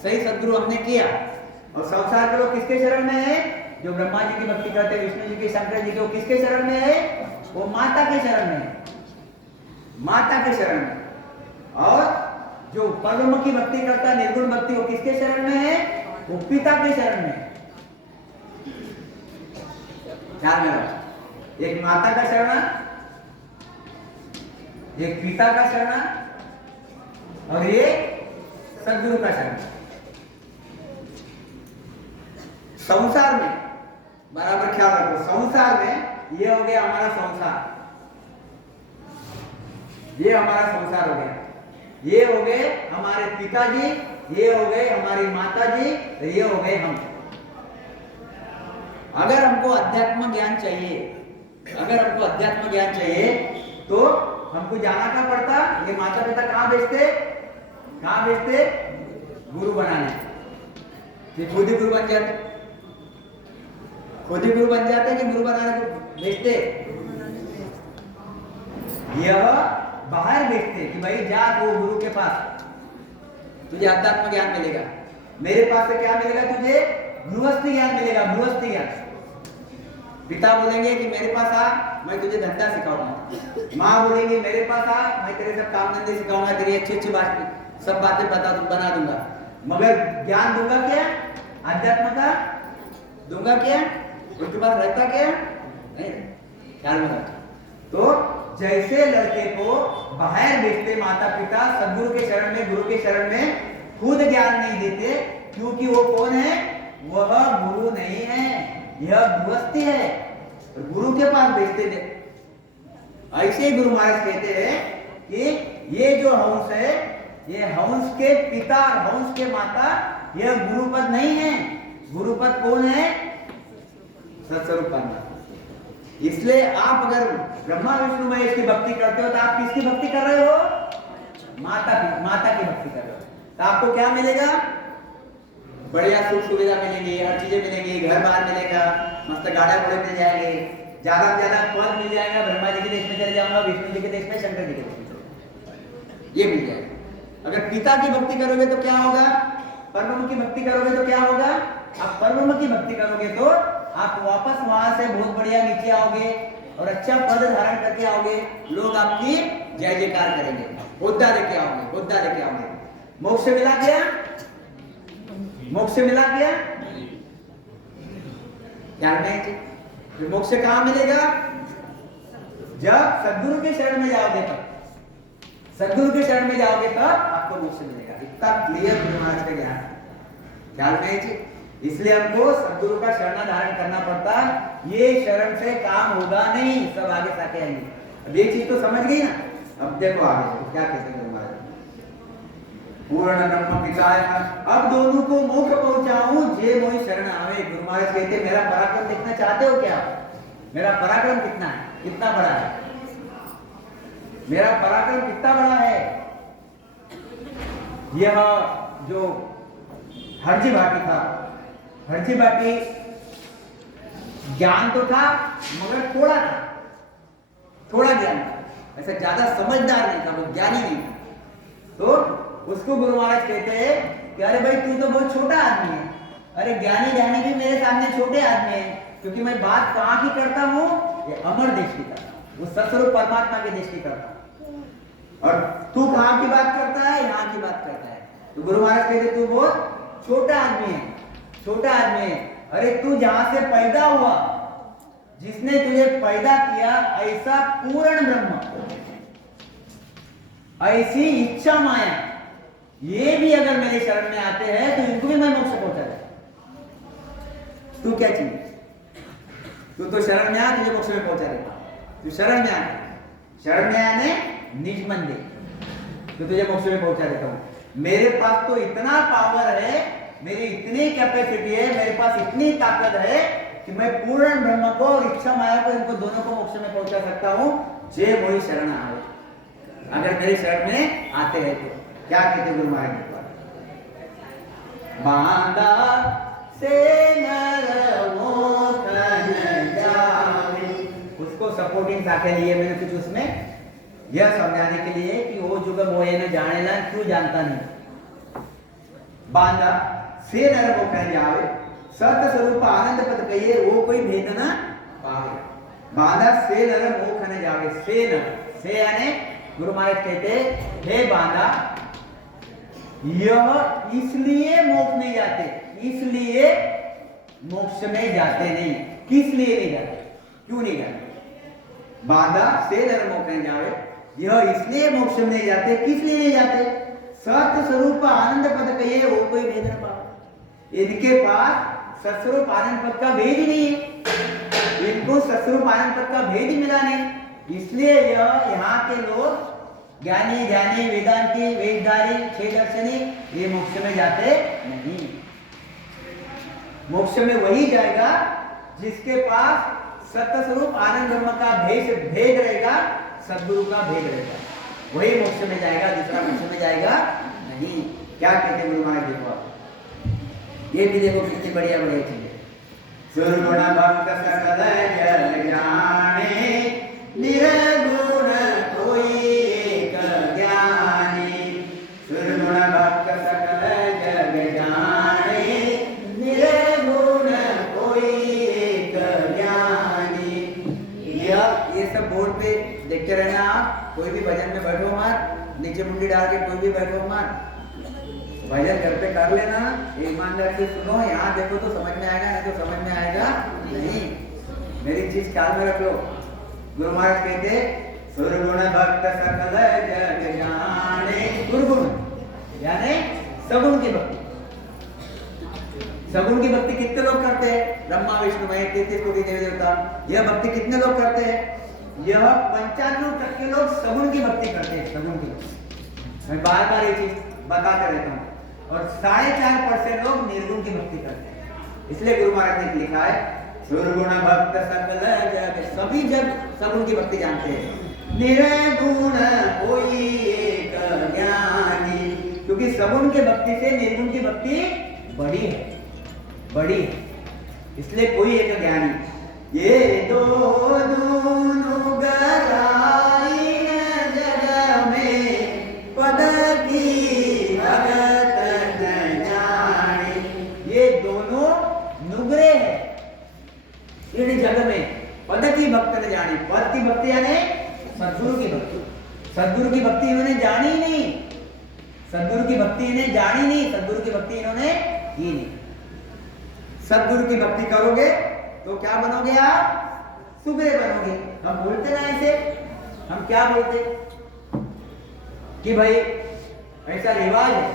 सही सद्गुरु हमने किया। और संसार के लोग किसके शरण में है? जो ब्रह्मा जी की भक्ति करते हैं, विष्णु जी के, शंकर जी के, वो किसके शरण में है? वो माता के शरण में है, माता के शरण में। और जो परब्रह्म की भक्ति करता है, निर्गुण भक्ति, वो किसके शरण में है? वो पिता के शरण में। ध्यान में रखो, एक माता का शरण, एक पिता का शरण, और ये सद्गुरु का शरण। संसार में बराबर ख्याल रखो, संसार में ये हो गया हमारा संसार, ये हमारा संसार हो गया। ये हो गए हमारे पिताजी, ये हो गए हमारी माताजी, ये हो गए हम। अगर हमको अध्यात्म ज्ञान चाहिए, अगर हमको अध्यात्म ज्ञान चाहिए तो हमको जाना कहाँ पड़ता? ये माता पिता कहाँ भेजते? गुरु बनाने। ये खुद ही गुरु बन जाते, खुद ही गुरु बन जाते कि गुरु बनाने को भेजते? यह बाहर भेजते कि भाई जा वो गुरु के पास, तुझे अध्यात्म ज्ञान मिलेगा। मेरे पास से क्या मिलेगा तुझे? गृहस्थी ज्ञान मिलेगा, गृहस्थी ज्ञान। पिता बोलेंगे कि मेरे पास आ, मैं तुझे धंधा सिखाऊंगा। माँ बोलेंगे मेरे पास आ, मैं तेरे सब काम धंधे सिखाऊंगा, तेरी अच्छी अच्छी बात सब बातें बना दूंगा। मगर ज्ञान दूंगा क्या? अध्यात्म का दूंगा क्या? उनके पास रहता क्या? नहीं, ख्याल में रखो। तो जैसे लड़के को बाहर भेजते माता पिता सदगुरु के शरण में, गुरु के शरण में, खुद ज्ञान नहीं देते, क्योंकि वो कौन है? वह गुरु नहीं है, यह भूवस्थी है। गुरु के पास भेजते थे। ऐसे ही गुरु महाराज कहते हैं कि ये जो हंस है, ये हंस के पिता और हंस के माता, यह गुरुपद नहीं है। गुरुपद कौन है? सत्स्वरूप परमात्मा। इसलिए आप अगर ब्रह्मा विष्णु महेश की भक्ति करते हो तो आप किसकी भक्ति कर रहे हो? माता की भक्ति कर रहे हो। तो आपको क्या मिलेगा? बढ़िया सुख सुविधा मिलेगी, हर चीजें मिलेंगी, घर बार मिलेगा, मस्त गाड़ा घोड़े मिल जाएंगे, ज्यादा से ज्यादा पद मिल जाएगा। ब्रह्मा जी के देश में चले जाऊंगा, विष्णु जी के देश में, शंकर जी के देश में, ये मिल जाएगा। अगर पिता की भक्ति करोगे तो क्या होगा? परब्रह्म की भक्ति करोगे तो क्या होगा? आप परब्रह्म की भक्ति करोगे तो आप वापस वहां से बहुत बढ़िया नीचे आओगे और अच्छा पद धारण करके आओगे। लोग आपकी जय जयकार करेंगे, होद्दा लेके आओगे, होद्दा लेके आओगे। मोक्ष मिला क्या? मोक्ष मिला क्या? ध्यान में, मोक्ष कहां मिलेगा? जब सदगुरु के शरण में जाओगे तब, सदगुरु के शरण में जाओगे तब आपको मोक्ष मिलेगा। इतना क्लियर गुरु महाराज का ज्ञान, ख्याल में। इसलिए हमको सदगुरु का शरण धारण करना पड़ता। ये शरण से काम होगा नहीं, सब आगे साके आएंगे। अब ये चीज तो समझ गई ना? अब देखो आगे क्या कहते हैं गुरु महाराज। पूर्ण ब्रह्म पिताय, अब दोनों को मोक्ष पहुंचाऊं जे मोहि शरण आवे। गुरु महाराज कहते मेरा पराक्रम देखना चाहते हो क्या? मेरा पराक्रम कितना है, कितना बड़ा है? मेरा पराक्रम कितना बड़ा है? यह जो हरजी भाटी था, हरजी भाटी ज्ञान तो था मगर थोड़ा था, थोड़ा ज्ञान था, ऐसा ज्यादा समझदार नहीं था, वो ज्ञानी नहीं था। तो उसको गुरु महाराज कहते हैं कि अरे भाई तू तो बहुत छोटा आदमी है। अरे ज्ञानी ज्ञानी भी मेरे सामने छोटे आदमी है, क्योंकि मैं बात कहाँ की करता हूँ? ये अमर देश की करता हूँ, वो सत्स्वरूप परमात्मा के देश की करता हूँ। और तू कहाँ की बात करता है? यहाँ की बात करता है। तो गुरु महाराज कहते तू बहुत छोटा आदमी है, छोटा आदमी है। अरे तू जहां से पैदा हुआ, जिसने तुझे पैदा किया, ऐसा पूर्ण ब्रह्म, ऐसी इच्छा माया, ये भी अगर मेरे शरण में आते हैं तो इनको भी मैं मोक्ष पहुंचा दूं। तू क्या चाहिए? तू तो शरण में आ, तुझे मोक्ष में पहुंचा देगा। तू शरण में आ, शरण में आने निज मन दे तो तुझे मोक्ष में पहुंचा देता हूं। मेरे पास तो इतना पावर है, मेरी इतनी कैपेसिटी है, मेरे पास इतनी ताकत है कि मैं पूर्ण ब्रह्म को और इच्छा माया को, इनको दोनों को मोक्ष में पहुंचा सकता हूं, जे मोहि शरण आवे। अगर मेरे शरण में आते हैं तो क्या कहते गुरु महाराज? बांधा से नर मोखन जावे। उसको सपोर्टिंग साखे लिए मैंने कुछ उसमें यह समझाने के लिए कि वो जुग मोहे न जाने ना, क्यों जानता नहीं। बांधा से नर मोखन जावे, सत्य स्वरूप आनंद पद कहिए वो कोई भेद न पावे। बांधा से नर मोखन जावे, से नर, से यानी गुरु महाराज कहते हे बांधा, यह इसलिए मोक्ष नहीं जाते, इसलिए मोक्ष में जाते नहीं। किस लिए नहीं जाते? क्यों नहीं जाते? बांधा से नर मोक्ष नहीं जावे, यह इसलिए मोक्ष में नहीं जाते, किस लिए नहीं जाते? सत्य स्वरूप आनंद पद कहिए वो कोई भेद न पावे। इनके पास सत्स्वरूप आनंद पद का भेद ही नहीं है, इनको सत्स्वरूप आनंद पद का भेद ही मिला नहीं। इसलिए यह यहाँ के लोग ज्ञानी ज्ञानी वेदांती वेदधारी छह दर्शनी ये मोक्ष में जाते नहीं। मोक्ष में वही जाएगा जिसके पास सत्य स्वरूप आनंद ब्रह्म का भेद रहेगा, सद्गुरु का भेद रहेगा, वही मोक्ष में जाएगा, दूसरा मोक्ष में जाएगा नहीं। क्या कहते गुरु महाराज? देखो ये भी देखो कितनी बढ़िया बढ़िया चीज है। सुरगुण भक्त सकल जग जाने, निर्गुण कोई एक ज्ञानी। सुरगुण भक्त सकल जग जाने, निर्गुण कोई एक ज्ञानी। ये सब बोर्ड पे देखते रहना। आप कोई भी भजन में बैठो मत, नीचे मुंडी डाल के कोई भी बैठो मत। भजन घर पे कर लेना, ईमानदार से सुनो। यहाँ देखो तो समझ में आएगा, नहीं तो समझ में आएगा नहीं। मेरी चीज ख्याल में रख लो। गुरु महाराज कहते सुरगुण भक्त सकल जग जाने। गुरुगुण यानी सगुण की भक्ति। सगुण की भक्ति कितने लोग करते हैं? ब्रह्मा विष्णु महेश 33 कोटि देवी देवता। यह भक्ति कितने लोग करते हैं? यह 95% लोग सगुण की भक्ति करते हैं। सगुण की भक्ति मैं बार बार ये चीज बताते रहता हूँ। और 4.5% लोग निर्गुण की भक्ति करते हैं। इसलिए गुरु महाराज ने लिखा है सुरगुण भक्त सकल जग। सभी जग सगुण की भक्ति जानते हैं। निर्गुण कोई एक ज्ञानी। क्योंकि सगुण की भक्ति से निर्गुण की भक्ति बड़ी है, बड़ी है। इसलिए कोई एक ज्ञानी। ये दोनों गराई जग में पद की भगत न जानी। ये दोनों नुगरे हैं इन जग में, पद की भक्त न जानी। पद की भक्ति यानी सद्गुरु की भक्ति। सद्गुरु की भक्ति इन्होंने जानी नहीं, सद्गुरु की भक्ति इन्हें जानी नहीं, सद्गुरु की भक्ति इन्होंने की नहीं। सद्गुरु की भक्ति करोगे तो क्या बनोगे आप? सुगरे बनोगे। हम बोलते ना ऐसे, हम क्या बोलते कि भाई ऐसा रिवाज है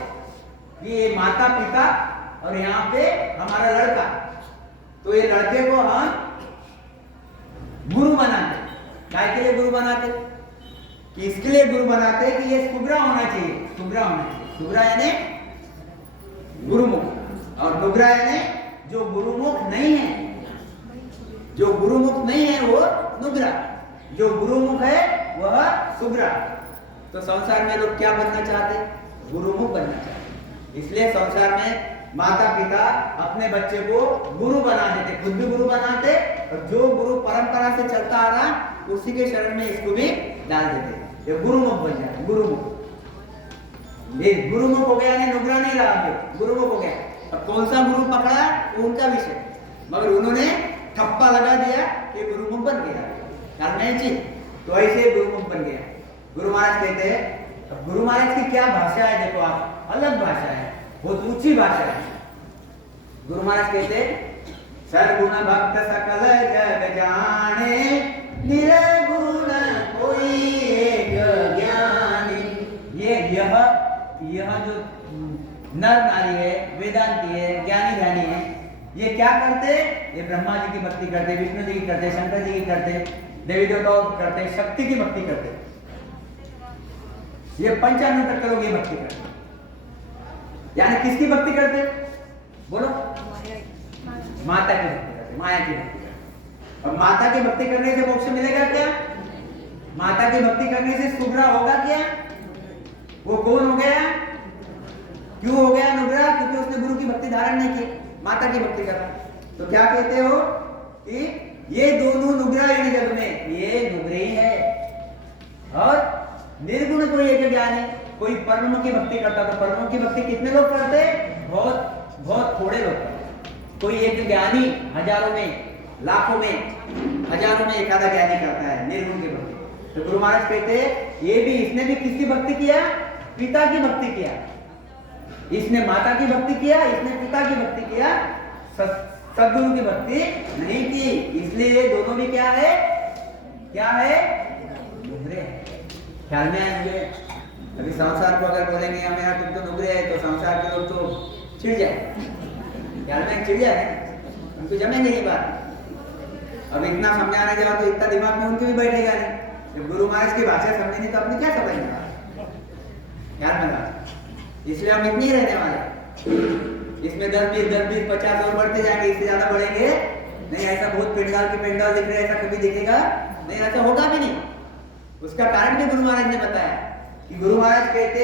कि ये माता पिता और यहाँ पे हमारा लड़का, तो ये लड़के को हम गुरु बनाते। क्या के लिए गुरु बनाते? कि इसके लिए गुरु बनाते कि ये सुगरा होना चाहिए, सुगरा होना चाहिए। सुगरा यानी गुरुमुख, और नुगरा यानी जो गुरुमुख नहीं है। जो गुरुमुख नहीं है वो नुगरा, जो गुरुमुख है वह सुगरा। तो संसार में लोग क्या बनना चाहते? गुरुमुख बनना चाहते। इसलिए संसार में माता पिता अपने बच्चे को गुरु बना देते, खुद भी गुरु बनाते, और जो गुरु परंपरा से चलता आ रहा उसी के शरण में इसको भी डाल देते। ये गुरुमुख बन जाए, गुरुमुख। ये गुरुमुख हो गया, नहीं नुगरा नहीं रहा, गुरुमुख हो गया। अब कौन सा गुरु पकड़ा वो उनका विषय, मगर उन्होंने ठप्पा लगा दिया कि गुरुमुख बन गया। करना है चीज तो ऐसे गुरुमुख बन गया। गुरु महाराज कहते हैं, अब गुरु महाराज की क्या भाषा है देखो आप, अलग भाषा है, बहुत ऊंची भाषा है। गुरु महाराज कहते सर्वगुण भक्त सकल जग जाने, निर्गुण कोई एक ज्ञानी। यह जो नर नारी है, वेदांती है, ज्ञानी ध्यानी है, ये क्या करते? ये ब्रह्मा जी की भक्ति करते, विष्णु जी की करते, शंकर जी की करते, देवी देवताओं की करते, शक्ति की भक्ति करते। ये 95% लोग ये भक्ति करते। यानी किसकी भक्ति करते? बोलो। माता की भक्ति करते, माया की भक्ति करते। और माता की भक्ति करने से मोक्ष मिलेगा क्या? माता की भक्ति करने से सुगरा होगा क्या? वो कौन हो गया? क्यों हो गया नुगरा? क्योंकि उसने गुरु की भक्ति धारण नहीं की, माता की भक्ति करा। तो क्या कहते हो कि ये दोनों नुगरा इन जग में, ये नुगरे ही है। और निर्गुण कोई एक ज्ञानी, कोई परम की भक्ति करता। तो परम की भक्ति कितने लोग करते? बहुत बहुत थोड़े लोग करते। कोई एक ज्ञानी हजारों में, लाखों में, हजारों में एक आधा ज्ञानी करता है निर्गुण की भक्ति। तो गुरु महाराज कहते ये भी, इसने भी किसकी भक्ति किया? पिता की भक्ति किया। इसने माता की भक्ति किया, इसने पिता की भक्ति किया, सद्गुरु की भक्ति नहीं की। इसलिए दोनों भी क्या है? क्या है? नुगरे हैं। ख्याल में आए मुझे? अभी संसार को अगर बोलेंगे हम यार तुम तो नुगरे है, तो संसार के लोग तो चिढ़ जाए। ख्याल में चिढ़ जाए, उनको जमेंगे नहीं बात। अब इतना समझाने जाओ तो इतना दिमाग में उनके भी बैठेगा नहीं। जब गुरु महाराज की भाषा समझे नहीं तो अपने क्या समझेंगे? ख्याल में रखा। इसलिए हम इतनी रहने वाले। इसमें 10, 20, 50 और बढ़ते जाएंगे, इससे ज्यादा बढ़ेंगे नहीं। ऐसा बहुत पेंडाल के पेंडाल दिख रहे हैं, ऐसा कभी दिखेगा नहीं, ऐसा होगा भी नहीं। उसका कारण भी गुरु महाराज ने बताया कि गुरु महाराज कहते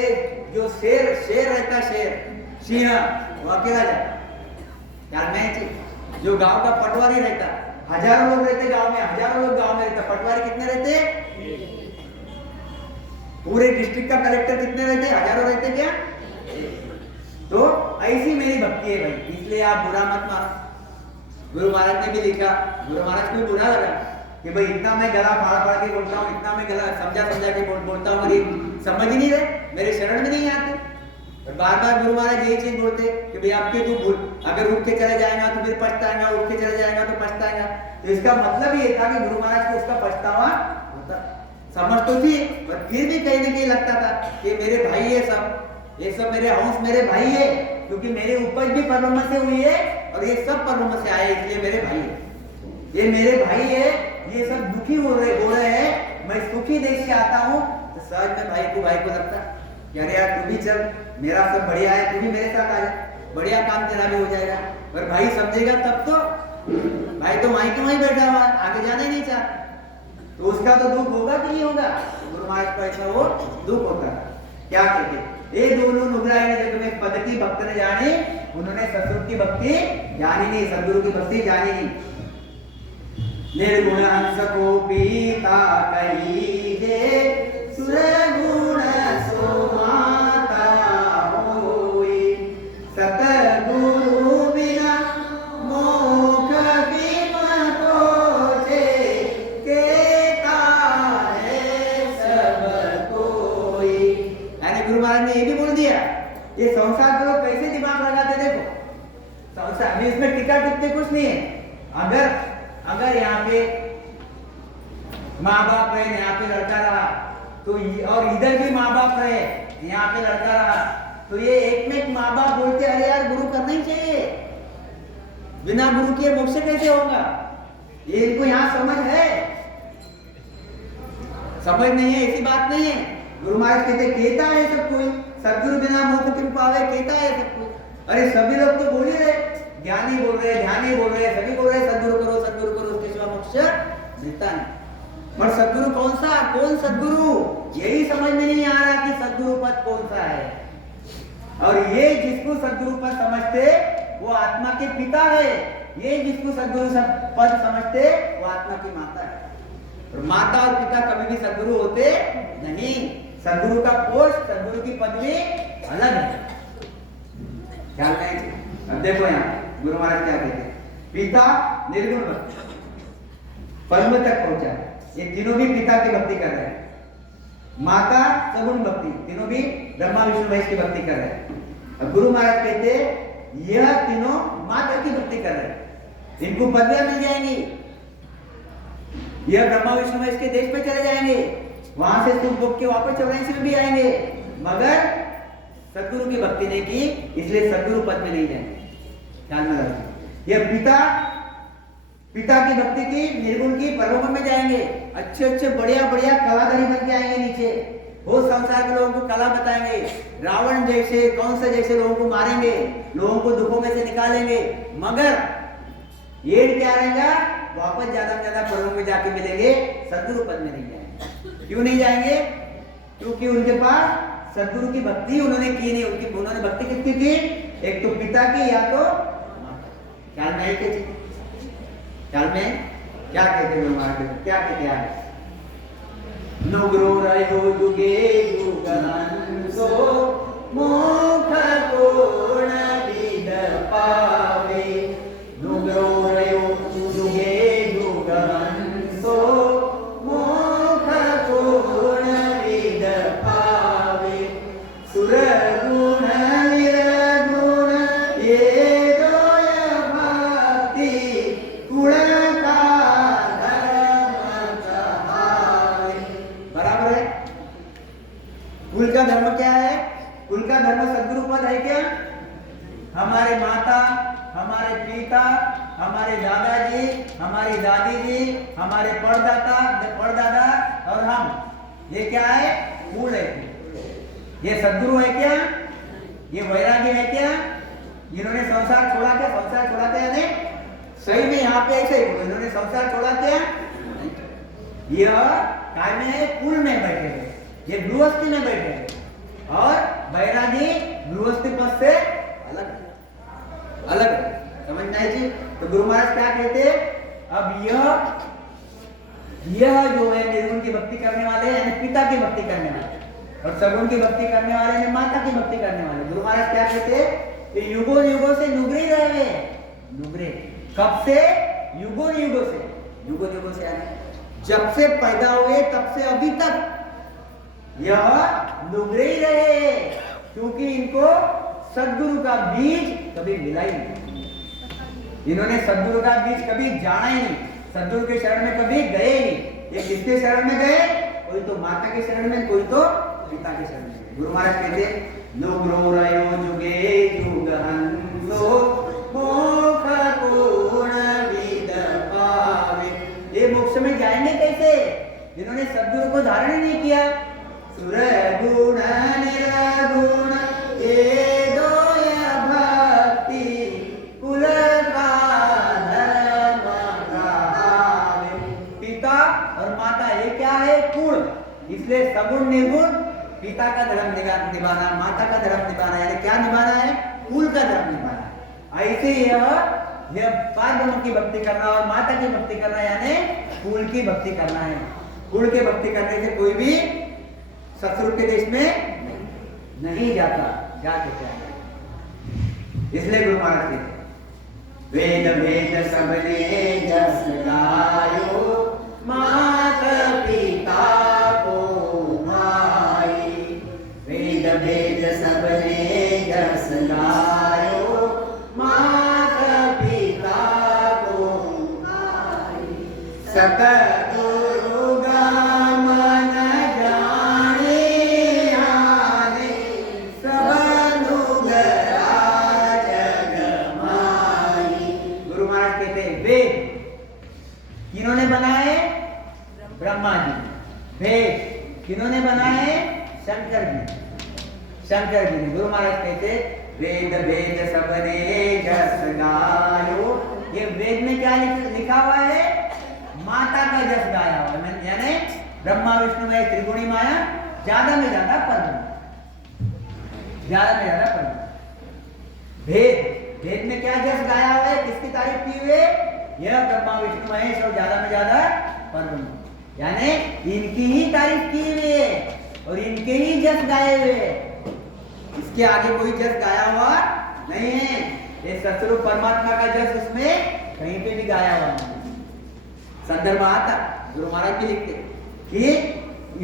जो शेर रहता, सिंह वो अकेला जाता। यार मैं जो गांव का पटवारी रहता, हजारों लोग रहते गांव में, हजारों लोग गांव में रहता, पटवारी कितने रहते? पूरे डिस्ट्रिक्ट का कलेक्टर कितने रहते? हजारों रहते क्या? तो ऐसी मेरी भक्ति है भाई, इसलिए आप बुरा मत मानो। गुरु महाराज ने भी लिखा, गुरु महाराज को भी बुरा लगा कि भाई इतना मैं गला फाड़ फाड़ के बोलता हूँ, इतना मैं गला समझा समझा के बोलता हूँ, मेरी समझ ही नहीं रहे, मेरे शरण में नहीं आते। और बार बार गुरु महाराज यही चीज बोलते कि भाई आपके तू भूल, अगर उठ के चले जाएगा तो फिर पछताएगा, उठ के चले जाएगा तो पछताएगा। तो इसका मतलब ये था कि गुरु महाराज को उसका पछतावा होता, समझ तो थी, पर फिर भी कहीं ना कहीं लगता था कि मेरे भाई ये सब मेरे अंश मेरे भाई है, क्योंकि मेरे उपज भी परब्रह्म से हुई है और ये सब परब्रह्म से आए, इसलिए मेरे भाई है, ये मेरे भाई है, ये सब दुखी हो रहे हैं, मैं सुखी देश से आता हूँ। तो सहज में भाई को लगता कि अरे यार तू भी चल, मेरा सब बढ़िया है, तू भी मेरे साथ आ जा, बढ़िया काम तेरा भी हो जाएगा। पर भाई समझेगा तब तो, भाई तो वहीं के वहीं बैठा हुआ है, आगे जाना ही नहीं चाहता, तो उसका तो दुख होगा कि नहीं होगा। गुरु महाराज को ऐसा वो दुख होता है। क्या कहते, ये दोनों नुगराए जग में पद की भक्त ने जानी, उन्होंने ससुर की भक्ति जानी नहीं, सदगुरु की भक्ति जानी नहीं। निर्गुण हंस को पीता कहीजे, सुरगुण सो माता होई, सतगुरु बिना मोक्ष की पहुँचे, केता है सब कोई। यानी गुरु महाराज ने ये भी बोल दिया, ये संसार के लोग कैसे दिमाग लगाते, देखो संसार में इसमें टिका टिकते कुछ नहीं है। अगर यहाँ पे माँ बाप रहे, यहाँ पे लड़का रहा, तो और इधर भी माँ बाप रहे, यहाँ पे लड़का रहा, तो ये एक में एक माँ बाप बोलते अरे यार गुरु करना ही चाहिए, बिना गुरु के मोक्ष कैसे होगा। ये इनको यहाँ समझ है, समझ नहीं है, ऐसी बात नहीं है। गुरु महाराज कहते कहता है सब कोई, सदगुरु बिना मोक्ष के पावे, कहता है सब कोई। अरे सभी लोग तो बोल ही रहे, ज्ञानी बोल रहे, ध्यानी बोल रहे, सभी बोल रहे सदगुरु करो, उसके सिवा मोक्ष मिलता नहीं। पर सदगुरु कौन सा, कौन सदगुरु, यही समझ में नहीं आ रहा कि सदगुरु पद कौन सा है। और ये जिसको सदगुरु पद समझते वो आत्मा के पिता है, ये जिसको सदगुरु पद समझते वो आत्मा की माता है। और माता और पिता कभी भी सदगुरु होते नहीं, सदगुरु का पोस्ट, सदगुरु की पदवी अलग है। ख्याल में अब देखो यहाँ गुरु महाराज क्या कहते हैं, पिता निर्गुण भक्ति परम तक पहुंचा, ये तीनों भी पिता की भक्ति कर रहे हैं। माता सगुण भक्ति, तीनों भी ब्रह्मा विष्णु महेश की भक्ति कर रहे हैं। अब गुरु महाराज कहते यह तीनों माता की भक्ति कर रहे हैं, इनको पदवियां मिल जाएंगी, यह ब्रह्मा विष्णु महेश के देश में चले जाएंगे, वहां से सुख भोग के वापस 84 में भी आएंगे, मगर सदगुरु की भक्ति नहीं की, इसलिए सदगुरु पद में नहीं जाएंगे। ध्यान में रखिए, यह पिता की भक्ति की, निर्गुण की, परब्रह्म में जाएंगे, अच्छे बढ़िया कलाकारी बन के आएंगे नीचे, वो संसार के लोगों को कला बताएंगे, रावण जैसे कौन से जैसे लोगों को मारेंगे, लोगों को दुखों में से निकालेंगे, मगर ये क्या रहेगा, वापस ज्यादा से ज्यादा परब्रह्म में जाके मिलेंगे, सदगुरु पद में नहीं जाएंगे। क्यों नहीं जाएंगे, क्योंकि उनके पास सदगुरु की भक्ति उन्होंने की नहीं, उन्होंने भक्ति किसकी की, एक तो पिता की या तो ख्याल में है, ख्याल में क्या कहते हैं, क्या कहते हैं, नुग्रो रहो युगे युगंसो मोक्ष कोण विद पावे, नुग्रो रहो युगे युगंसो मोक्ष कोण विद पावे, सुर गुण निर्गुण ये कुल का धर्म क्या है, कुल का धर्म सदगुरु पद है क्या। हमारे माता, हमारे पिता, हमारे दादाजी, हमारी दादी जी, हमारे परदादा और हम, ये क्या है, कुल है। ये सदगुरु है क्या, ये वैरागी है क्या, इन्होंने संसार छोड़ा क्या, संसार छोड़ा क्या, यानी सही में यहाँ पे ऐसे ही इन्होंने संसार छोड़ा क्या, यह काय में है, कुल में बैठे हैं, ये गृहस्थी में बैठे हैं, और बैरागी गृहस्थी पद से अलग समझना है जी। तो गुरु महाराज क्या कहते हैं, अब यह जो है निर्गुण की भक्ति करने वाले यानी पिता की भक्ति करने वाले, और सगुण की भक्ति करने वाले यानी माता की भक्ति करने वाले। गुरु महाराज क्या कहते हैं कि युगों युगों से नुगरे रहे, नुगरे कब से, युगों युगों से, युगों युगों से यानी जब से पैदा हुए तब से अभी तक यह नुगरे ही रहे, क्योंकि इनको सदगुरु का बीज कभी मिला ही नहीं। इन्होंने सदगुरु का बीज कभी जाना ही नहीं, सदगुरु के शरण में कभी गए ही नहीं। ये किसके शरण में गए? कोई तो माता के शरण में, कोई तो पिता के शरण में। गुरु महाराज कहते नुग्रो रयो जुगे जुगहंसो मोक्ष पूर्ण विद पावे। ये मोक्ष में जाएंगे कैसे? जिन्होंने सदगुरु को धारण ही नहीं किया। सुर गुण निर्गुण ये दोय भक्ति कुल का धर्म कहावे। पिता और माता ये क्या है? कुल। इसलिए सगुण निर्गुण पिता का धर्म निभाना, माता का धर्म निभाना, यानी क्या निभाना है? कुल का धर्म निभाना। ऐसे यह पार ब्रह्म की भक्ति करना और माता की भक्ति करना, यानी कुल की भक्ति करना है। कुल की भक्ति करने से कोई भी ससुर के देश में नहीं जाता, जा सकता है। इसलिए गुरु महाराज कहते वेद भेद सबने जस गायो मात पिता को भाई। वेद भेद सबने जस गायो मात पिता को भाई। सतगुरु गमन जाने आने सब नुगरा जग माई। गुरु महाराज कहते हैं वेद किन्होंने बनाए? ब्रह्मा जी। वेद किन्होंने बनाए? शंकर जी। शंकर जी ने। गुरु महाराज कहते वेद वेद सबने जस गायो। ये वेद में क्या लिखा हुआ है? माता का जस गाया हुआ है, यानी ब्रह्मा विष्णु में त्रिगुणी माया ज्यादा में ज्यादा परम, ज्यादा में ज्यादा परम। भेद में क्या जस गाया हुआ है? किसकी तारीफ की हुई? यह ब्रह्मा विष्णु महेश और ज्यादा में ज्यादा परम, यानी इनकी ही तारीफ की हुई है और इनके ही जस गाए हुए। इसके आगे कोई जस गाया हुआ नहीं है। ये सतरूप परमात्मा का जस उसमें कहीं पे भी गाया हुआ नहीं। संदर्भ आता गुरु महाराज भी लिखते कि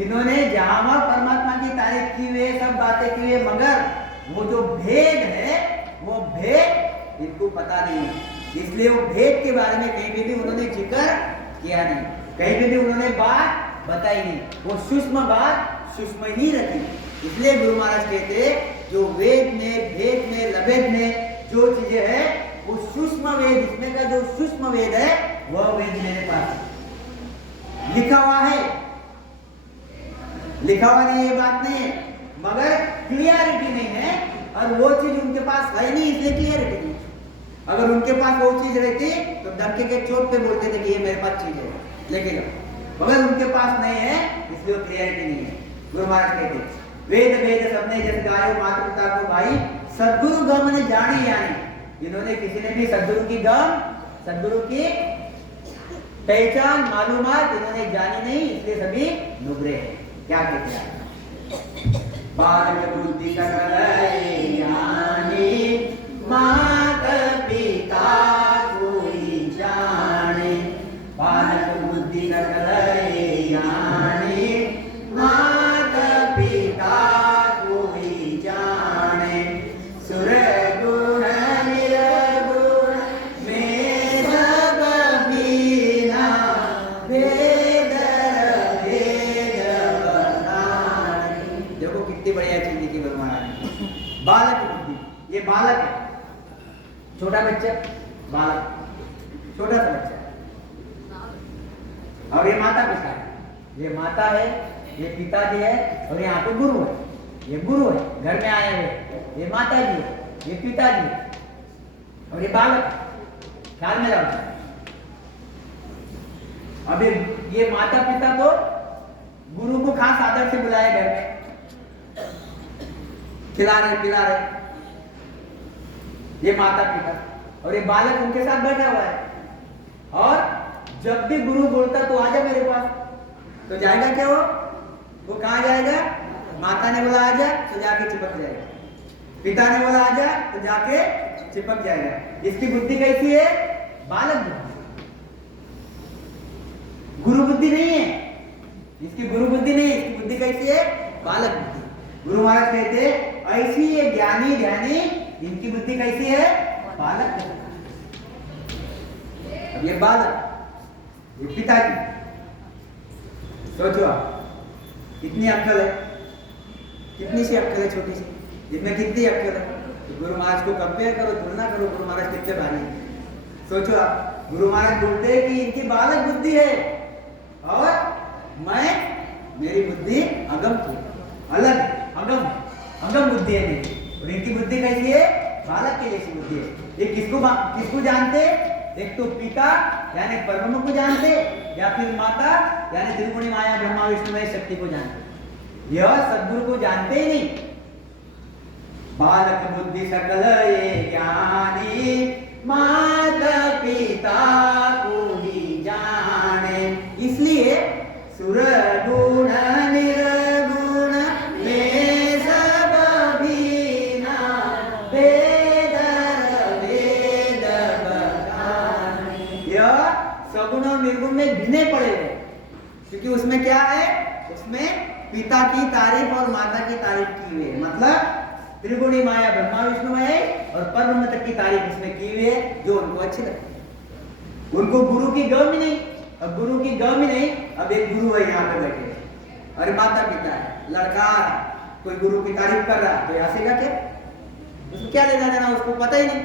इन्होंने जहां वहां परमात्मा की तारीफ की हुई, सब बातें की हुई, मगर वो जो भेद है वो भेद इनको पता नहीं है। इसलिए वो भेद के बारे में कहीं पे भी उन्होंने जिक्र किया नहीं, कहीं पे भी उन्होंने बात बताई नहीं। वो सूक्ष्म बात सूक्ष्म ही रखी। इसलिए गुरु महाराज कहते जो वेद में, भेद में, लभेद में जो चीजें है वो सूक्ष्म वेद, इसमें का जो सूक्ष्म वेद है वह वेद मेरे पास लिखा हुआ है। लिखा हुआ नहीं ये बात नहीं है, मगर क्लियरिटी नहीं है और वो चीज उनके पास है नहीं, इसलिए क्लियरिटी नहीं। अगर उनके पास वो चीज रहती तो डंके के चोट पे बोलते थे कि ये मेरे पास चीज है, लेकिन मगर उनके पास नहीं है इसलिए वो क्लियरिटी नहीं है। गुरु महाराज कहते वेद वेद सबने जस गायो माता पिता को भाई। सद्गुरु गम ने जानी, यानी इन्होंने किसी ने भी सद्गुरु की गम, सद्गुरु की पहचान मालूमात इन्होंने जानी नहीं, इसलिए सभी नुगरे हैं। क्या कहते हैं? बालक बुद्धि सकल ज्ञानी माता पिता कोई जाने। बालक बुद्धि सकल ज्ञानी माता पिता कोई जाने। सुर गुण निर्गुण में सब बीना भेद भेद बताने। देखो कितनी बढ़िया चीज लिखी गुरु महाराज ने। बालक बुद्धि, ये बालक है, छोटा बच्चा, बालक छोटा सा बच्चा, और ये माता पिता है। ये माता है, ये पिताजी है और यहाँ पे गुरु है। ये गुरु है, घर में आए हुए। ये माता जी है, ये पिताजी है और ये बालक। ख्याल में रखो। अब ये माता पिता तो गुरु को खास आदर से बुलाए घर में, खिला रहे पिला रहे। ये माता पिता और ये बालक उनके साथ बैठा हुआ है। और जब भी गुरु बोलता तो आजा मेरे पास, तो जाएगा क्या वो कहाँ जाएगा? माता ने बोला आजा तो जाके चिपक जाएगा, पिता ने बोला आजा तो जाके चिपक जाएगा। इसकी बुद्धि कैसी है? बालक बुद्धि। गुरु बुद्धि नहीं है, इसकी गुरु बुद्धि नहीं है, इसकी बुद्धि कैसी है? बालक बुद्धि। गुरु महाराज कहते ऐसी ये ज्ञानी ध्यानी, इनकी बुद्धि कैसी है? बालक। अब ये बालक, ये पिताजी, सोचो आप कितनी अक्कल है, कितनी सी अक्कल है, छोटी सी, इसमें कितनी अक्कल है। तो गुरु महाराज को कंपेयर करो, तुलना करो, गुरु महाराज कितने भारी है। सोचो आप, गुरु महाराज बोलते हैं कि इनकी बालक बुद्धि है और मेरी बुद्धि अगम थी, अलग अगम बुद्धि है मेरी, और इनकी बुद्धि कैसी है? बालक के जैसी बुद्धि है। ये किसको जानते? एक तो पिता यानी परब्रह्म को जानते, या फिर माता यानी त्रिगुणी माया ब्रह्मा विष्णु शक्ति को जानते। यह सद्गुरु को जानते ही नहीं। बालक बुद्धि सकल ये ज्ञानी, माता पिता को ही जाने। इसलिए सुर गुण निर्गुण में सब भीना, वेद बखाने। यह सगुण और निर्गुण में भिने पड़े हुए, क्योंकि उसमें क्या है? उसमें पिता की तारीफ और माता की तारीफ की हुई है। मतलब त्रिगुणी माया ब्रह्मा विष्णु है और परब्रह्म तक की तारीफ उसमें की हुई है, जो उनको अच्छी लगती। उनको गुरु की गम ही नहीं। अब गुरु की गम ही नहीं, अब एक गुरु है यहाँ पे बैठे, अरे माता पिता है, लड़का कोई गुरु की तारीफ कर रहा, तो हंसेगा क्या? उसको क्या लेना देना, उसको पता ही नहीं।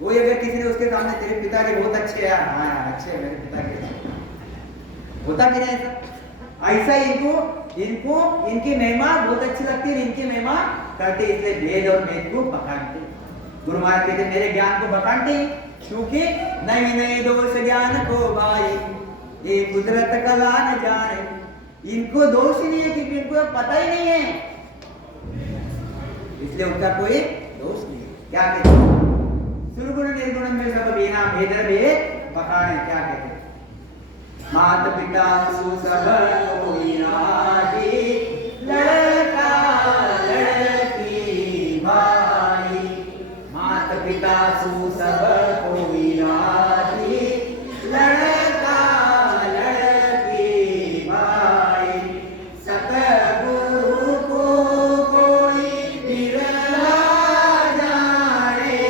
वो अगर किसी ने उसके सामने तेरे पिताजी बहुत अच्छे हैं, हाँ यार अच्छे हैं मेरे पिताजी, होता कि नहीं ऐसा? ऐसा इनको इनकी महिमा बहुत अच्छी लगती है, इनकी महिमा करते, इसलिए वेद और वेद को बखानते। गुरु महाराज कहते मेरे ज्ञान को बखानते, क्योंकि नहीं दोष ज्ञान को भाई, ये कुदरत कला न जाने। इनको दोष ही नहीं है, क्योंकि इनको पता ही नहीं है, इसलिए उनका कोई दोष नहीं है। क्या कहते हैं? सुरगुण निर्गुण में सब बिना भेद भेद बखाने। क्या कहते हैं? मात पिता सु सब कोई राजी, लड़का लड़की भाई। मात पिता सु सब कोई राजी, लड़का लड़की भाई। सतगुरु को कोई बिरला जाने,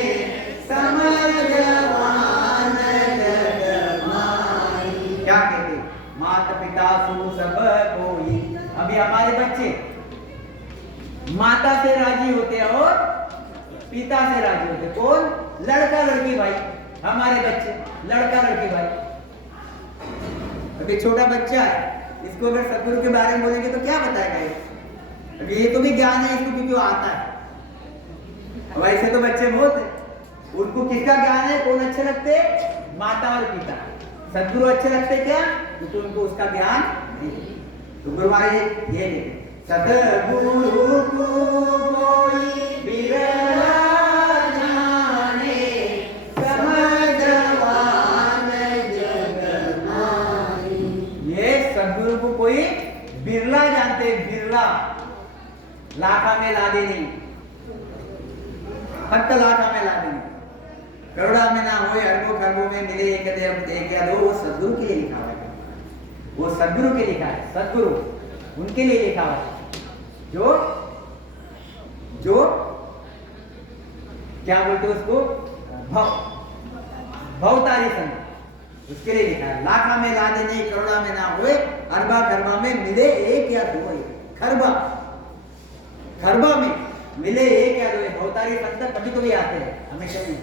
समझवान जग माई। क्या कहते? माता पिता सु सब कोई। अभी हमारे बच्चे माता से राजी होते हैं और पिता से राजी होते। कौन? लड़का लड़की भाई। हमारे बच्चे लड़का लड़की भाई। अभी छोटा बच्चा है, इसको अगर सद्गुरु के बारे में बोलेंगे तो क्या बताएगा ये? अभी ये तो भी ज्ञान है इसको, क्योंकि वो आता है। वैसे तो बच्चे बहुत है, उनको किसका ज्ञान है? कौन अच्छे लगते? माता और पिता। सद्गुरु अच्छे लगते क्या? क्योंकि उनको उसका ज्ञान नहीं। तो गुरु महाराज ये देते, सतगुरु को कोई बिरला जाने, समझवान जग माई। ये सद्गुरु को कोई बिरला जानते, बिरला, लाखा में लादे नहीं, फक्त लाखा में लादे नहीं, करोड़ा में ना हो, अरबों खरबों में मिले एक या दो। वो सद्गुरु के लिए लिखा हुआ है, वो सद्गुरु के लिखा है, सद्गुरु उनके लिए लिखा हुआ है, जो क्या बोलते उसको, भवतारी संग, उसके लिए लिखा है। लाखा में लादे नहीं, करोड़ा में ना होए, अरबा खरबा में मिले एक या दो। खरबा में मिले एक या दो। भवतारी संत कभी कभी आते हैं, हमेशा नहीं,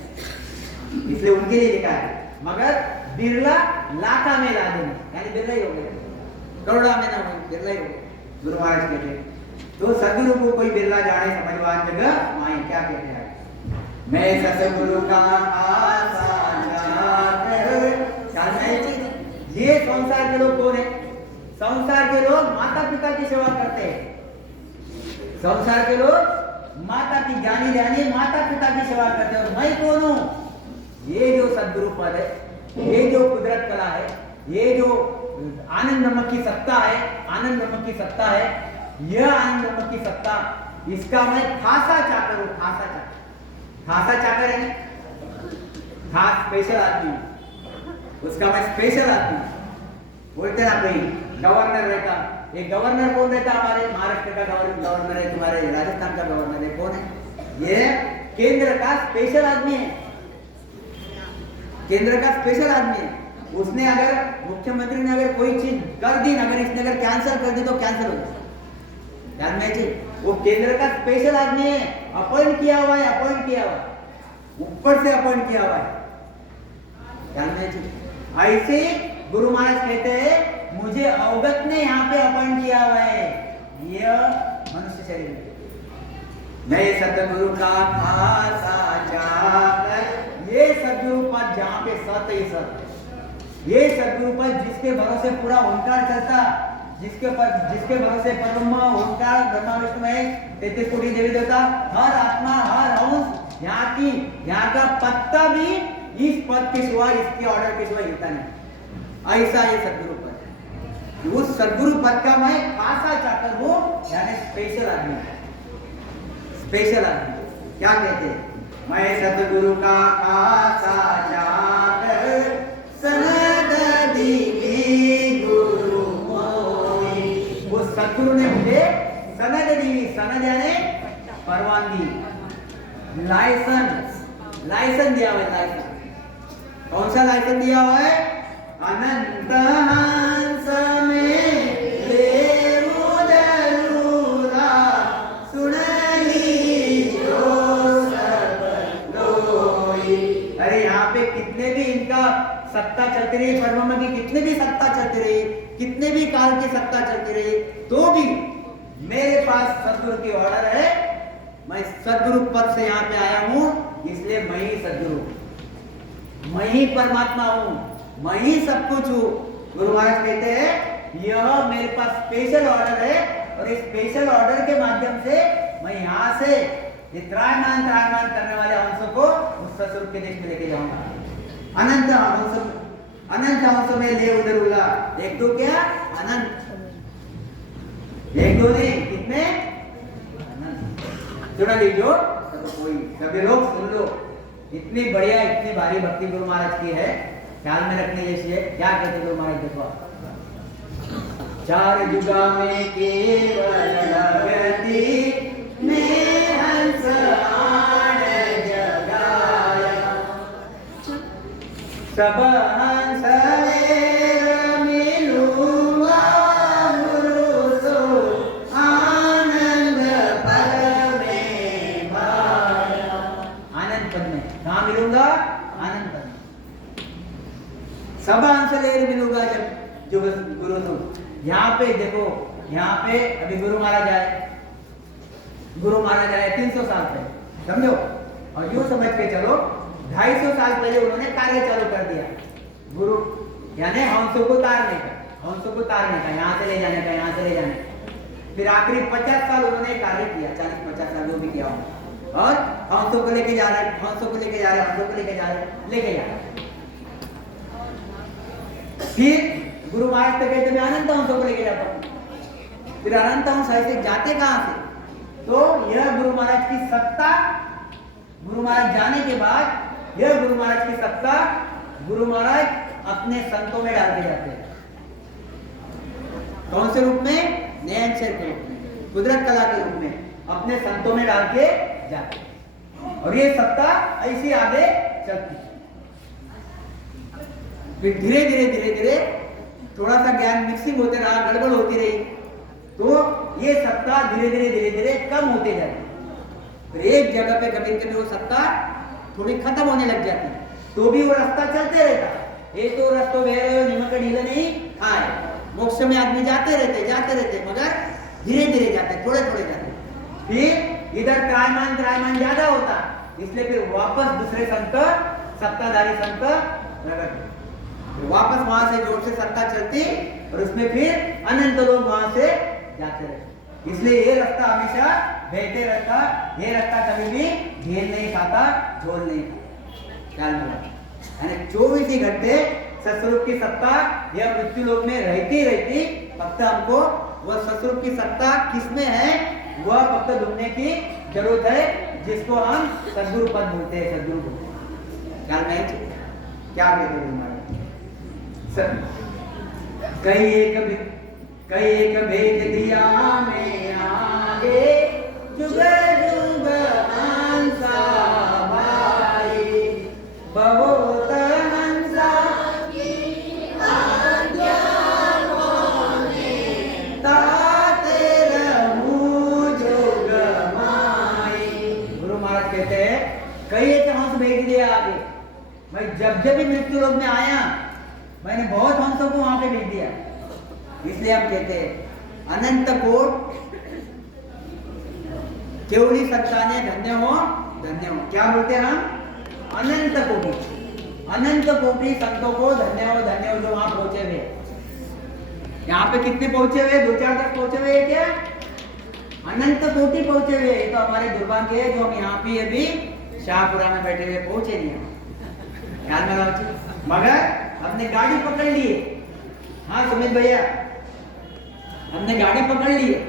इसलिए उनके लिए लिखा है। मगर बिरला लाखा में लादे नहीं, यानी बिरला ही हो गए, करोड़ा में ना हो, बिरला ही हो गए। गुरु महाराज कहते हैं तो सद्गुरु को कोई बिरला जाने, समझवान जगह माई। क्या कहते हैं? मैं सतगुरु का आशा जाकर। ये संसार के लोग कौन है? संसार के लोग माता पिता की सेवा करते हैं। संसार के लोग माता की ज्ञानी ध्यानी माता पिता की सेवा करते हैं। और मैं कौन हूं? ये जो सद्गुरु पद है, ये जो कुदरत कला है, ये जो आनंद ब्रह्म की सत्ता है, आनंद ब्रह्म की सत्ता है, यह आनंद ब्रह्म की सत्ता, इसका मैं खासा चाकर हूं। खासा चाकर है, खास स्पेशल आदमी, उसका मैं स्पेशल आदमी। बोलते ना कोई गवर्नर रहता, एक गवर्नर कौन रहता? हमारे महाराष्ट्र का गवर्नर है, तुम्हारे राजस्थान का गवर्नर है, कौन है? ये केंद्र का स्पेशल आदमी है, केंद्र का स्पेशल आदमी है। उसने अगर मुख्यमंत्री ने अगर कोई चीज कर दी, अगर इसने अगर कैंसिल कर दी तो कैंसिल हो जाए, ध्यान में जी। वो केंद्र का स्पेशल आदमी है, अपॉइंट किया हुआ है, अपॉइंट किया हुआ है, ऊपर से अपॉइंट किया हुआ है, ध्यान में जी। ऐसे गुरु महाराज कहते हैं मुझे अवगत ने यहाँ पे अपॉइंट किया हुआ है, यह मनुष्य शरीर में। नए सतगुरु का खासा जाकर, ये सदगुरु पद जहाँ पे सत ही सत, ये सदगुरु पद जिसके भरोसे पूरा ओंकार चलता, जिसके भरोसे परब्रह्म ओंकार ब्रह्मा विष्णु महेश 33 कोटि देवी देवता, हर आत्मा हर अंश यहाँ का पत्ता भी इस पद के सिवा, इसके ऑर्डर के सिवा हिलता नहीं। ऐसा ये सदगुरु पद है। उस सदगुरु पद का मैं खासा चाकर हूँ, यानी स्पेशल आदमी, स्पेशल आदमी। क्या कहते हैं? मैं सदगुरु का खासा चाकर सनद दीवी गुरु मोई। वो सदगुरु ने मुझे सनद दीवी, सनद यानी परवानगी, लाइसेंस दिया हुआ है। लाइसेंस कौन सा लाइसेंस दिया हुआ है? अनंत हंस में ले मुदरूरा सुनली जो सब लोई। अरे यहाँ पे कितने भी इनका सत्ता चलती रही, परब्रह्म की कितने भी सत्ता चलती रही, कितने भी काल की सत्ता चलती रही, तो भी मेरे पास सदगुरु की ऑर्डर है। मैं सदगुरु पद से यहाँ पे आया हूँ, इसलिए मैं ही सदगुरु, मैं ही परमात्मा हूँ, मैं ही सब कुछ हूँ। गुरु महाराज कहते हैं यह मेरे पास स्पेशल ऑर्डर है, और इस स्पेशल ऑर्डर के माध्यम से मैं यहाँ से ये त्रायमान करने वाले अंशों को उस स्वरूप के देश में लेके जाऊंगा। अनंत अंशों में ले उधर उला, एक दो क्या अनंत, एक दो नहीं कितने अनंत। सुना लीजिए कोई, सभी लोग सुन लो। इतनी बढ़िया, इतनी भारी भक्ति गुरु महाराज की है, ख्याल में रखने जैसी है। क्या कहते गुरु महाराज? देखो, चार जुगा में केवल लगती में हंस आन जगाया, सब हंस वेर मिलूंगा गुरु सो आनंद पद में भाया। आनंद पद में कहाँ मिलूंगा? आनंद पद में। सब हंस लेर मिलूंगा जब जो गुरु सो। यहाँ पे देखो, यहाँ पे अभी गुरु महाराज आए, 300 साल पहले, समझो। और यूं समझ के चलो 250 साल पहले उन्होंने कार्य चालू कर दिया, गुरु यानी हंसों को तारने का, यहाँ से ले जाने का, यहाँ से ले जाने का। फिर आखिरी 50 साल उन्होंने कार्य किया, 40-50 साल जो भी किया, और हंसों को लेके जा रहे। फिर गुरु महाराज तो कहते मैं अनंत अंशों को लेके जाता हूँ। फिर अनंत अंश ऐसे जाते कहाँ से? तो यह गुरु महाराज की सत्ता, गुरु महाराज जाने के बाद यह गुरु महाराज की सत्ता गुरु महाराज अपने संतों में डाल के जाते हैं। कौन से रूप में? नयनचर के रूप में, कुदरत कला के रूप में अपने संतों में डाल के जाते हैं, और ये सत्ता ऐसी आगे चलती है। फिर धीरे धीरे थोड़ा सा ज्ञान मिक्सिंग होते रहा, गड़बड़ होती रही, तो ये सत्ता धीरे धीरे कम होते जाती है। फिर एक जगह पे कभी वो सत्ता थोड़ी खत्म होने लग जाती है, तो भी वो रास्ता चलते रहता। ये तो रास्ता निमक ढीला नहीं खाए, मोक्ष में आदमी जाते रहते, मगर धीरे धीरे जाते, थोड़े जाते। फिर इधर त्रायमान ज्यादा होता, इसलिए फिर वापस दूसरे संत, सत्ताधारी संत प्रकट, वापस वहां से जोर से सत्ता चलती, और उसमें फिर अनंत लोग वहां से जाते रहते। इसलिए ये रास्ता हमेशा बहते रहता, ये रास्ता कभी भी घेर नहीं खाता, झोल नहीं खाता। यानी 24 ही घंटे सत्स्वरूप की सत्ता यह मृत्यु लोक में रहती, फक्त हमको वह सत्स्वरूप की सत्ता किसमें है वह फक्त ढूंढने की जरूरत है, जिसको हम सद्गुरु पद बोलते हैं। सद्गुरु बोलते हैं, क्या कहते हैं? कई एक भेज दिया मैं आगे, जुग जुग हंसा भाई, बहुत हंसा की आज्ञा माने, ताते रहूं जुग माई। गुरु महाराज कहते हैं कई एक हंस भेज दिया आगे। मैं जब जब भी मृत्यु लोक में आया मैंने बहुत हंसों को वहां पे भेज दिया। इसलिए हम कहते हैं अनंत कोट केवली संताने धन्य हो धन्य हो। क्या बोलते हैं हम? अनंत कोटि संतों को धन्य हो जो वहां पहुंचे हुए। यहाँ पे कितने पहुंचे हुए? 2-4 तक पहुंचे हुए क्या? अनंत कोटि पहुंचे हुए। ये तो हमारे दुर्भाग्य है जो हम यहाँ पे अभी शाहपुरा में बैठे हुए पहुंचे नहीं हम। ख्याल में रखो। मगर हमने गाड़ी पकड़ ली है। हाँ सुमित भैया, हमने गाड़ी पकड़ ली है।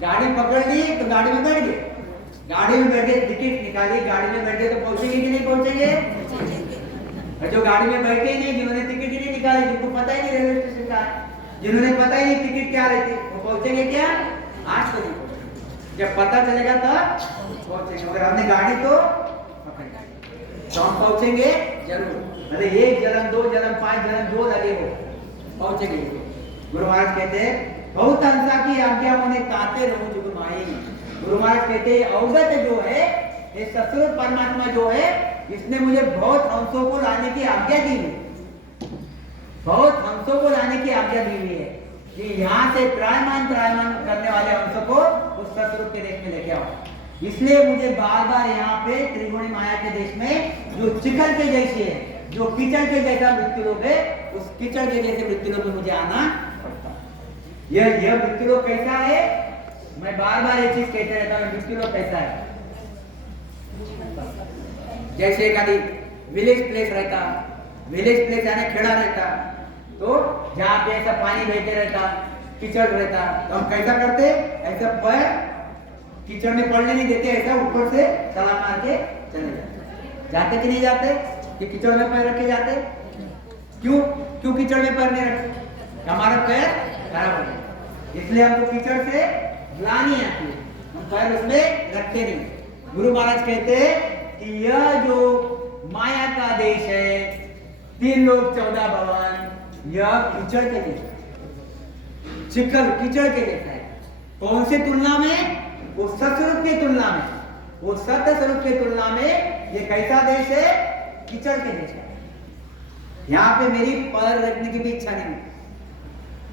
गाड़ी पकड़ ली तो गाड़ी में बैठ गए। गाड़ी में बैठ गए, टिकट निकाली, गाड़ी में बैठ गए तो पहुंचेंगे कि नहीं पहुंचेंगे? और जो गाड़ी में बैठे ही नहीं, जिन्होंने टिकट ही नहीं निकाली, जिनको पता ही नहीं रेलवे स्टेशन का, जिन्होंने पता ही नहीं टिकट क्या रहती, वो पहुंचेंगे क्या? आज तो नहीं पहुंचेंगे। जब पता चलेगा तब पहुंचेंगे। अगर हमने गाड़ी तो पकड़ तो हम पहुंचेंगे जरूर। मतलब 1 जन्म 2 जन्म 5 जन्म जो लगे हो पहुंचेंगे। गुरु महाराज कहते हैं बहुत हंसा की आज्ञा होने ताते रहूं जुग माई। गुरु महाराज कहते हैं अवगत जो है, ये सतरूप परमात्मा जो है, इसने मुझे बहुत हंसों को लाने की आज्ञा दी है। बहुत हंसों को लाने की आज्ञा दी हुई है कि यहाँ से त्रायमान करने वाले हंसों को उस सतरूप के देश में लेके आओ। इसलिए मुझे बार बार यहाँ पे त्रिगुणी माया के देश में जो चिखल के जैसे है, जो कीचड़ के जैसा मृत्यु लोक है, उस कीचड़ के जैसे मृत्यु लोक में मुझे आना पड़ता। यह मृत्यु लोक कैसा है? मैं बार बार ये चीज कहते रहता हूँ, मृत्यु लोक कैसा है? जैसे एक आदि विलेज प्लेस रहता, विलेज प्लेस यानी खेड़ा रहता, तो जहाँ पे ऐसा पानी बहते रहता, कीचड़ रहता, तो हम कैसा करते? ऐसा पैर कीचड़ में पड़ने नहीं देते, ऐसा ऊपर से छलांग मार के चले जाते। जाते कि नहीं जाते? कि कीचड़ में पैर रखे जाते? क्यों कीचड़ में पैर नहीं रखते? हमारा पैर खराब हो जाए, इसलिए हमको कीचड़ से ग्लानि आती है, हम पैर उसमें रखते नहीं। गुरु महाराज कहते हैं कि यह जो माया का देश है, 3 लोक 14 भवन, यह कीचड़ के जैसा, चिखल कीचड़ के जैसा है। कौन से तुलना में? वो सतस्वरूप की तुलना में, वो सत्य स्वरूप की तुलना में ये कैसा देश है? कीचड़ के जैसा। यहाँ पे मेरी पैर रखने की भी इच्छा नहीं है।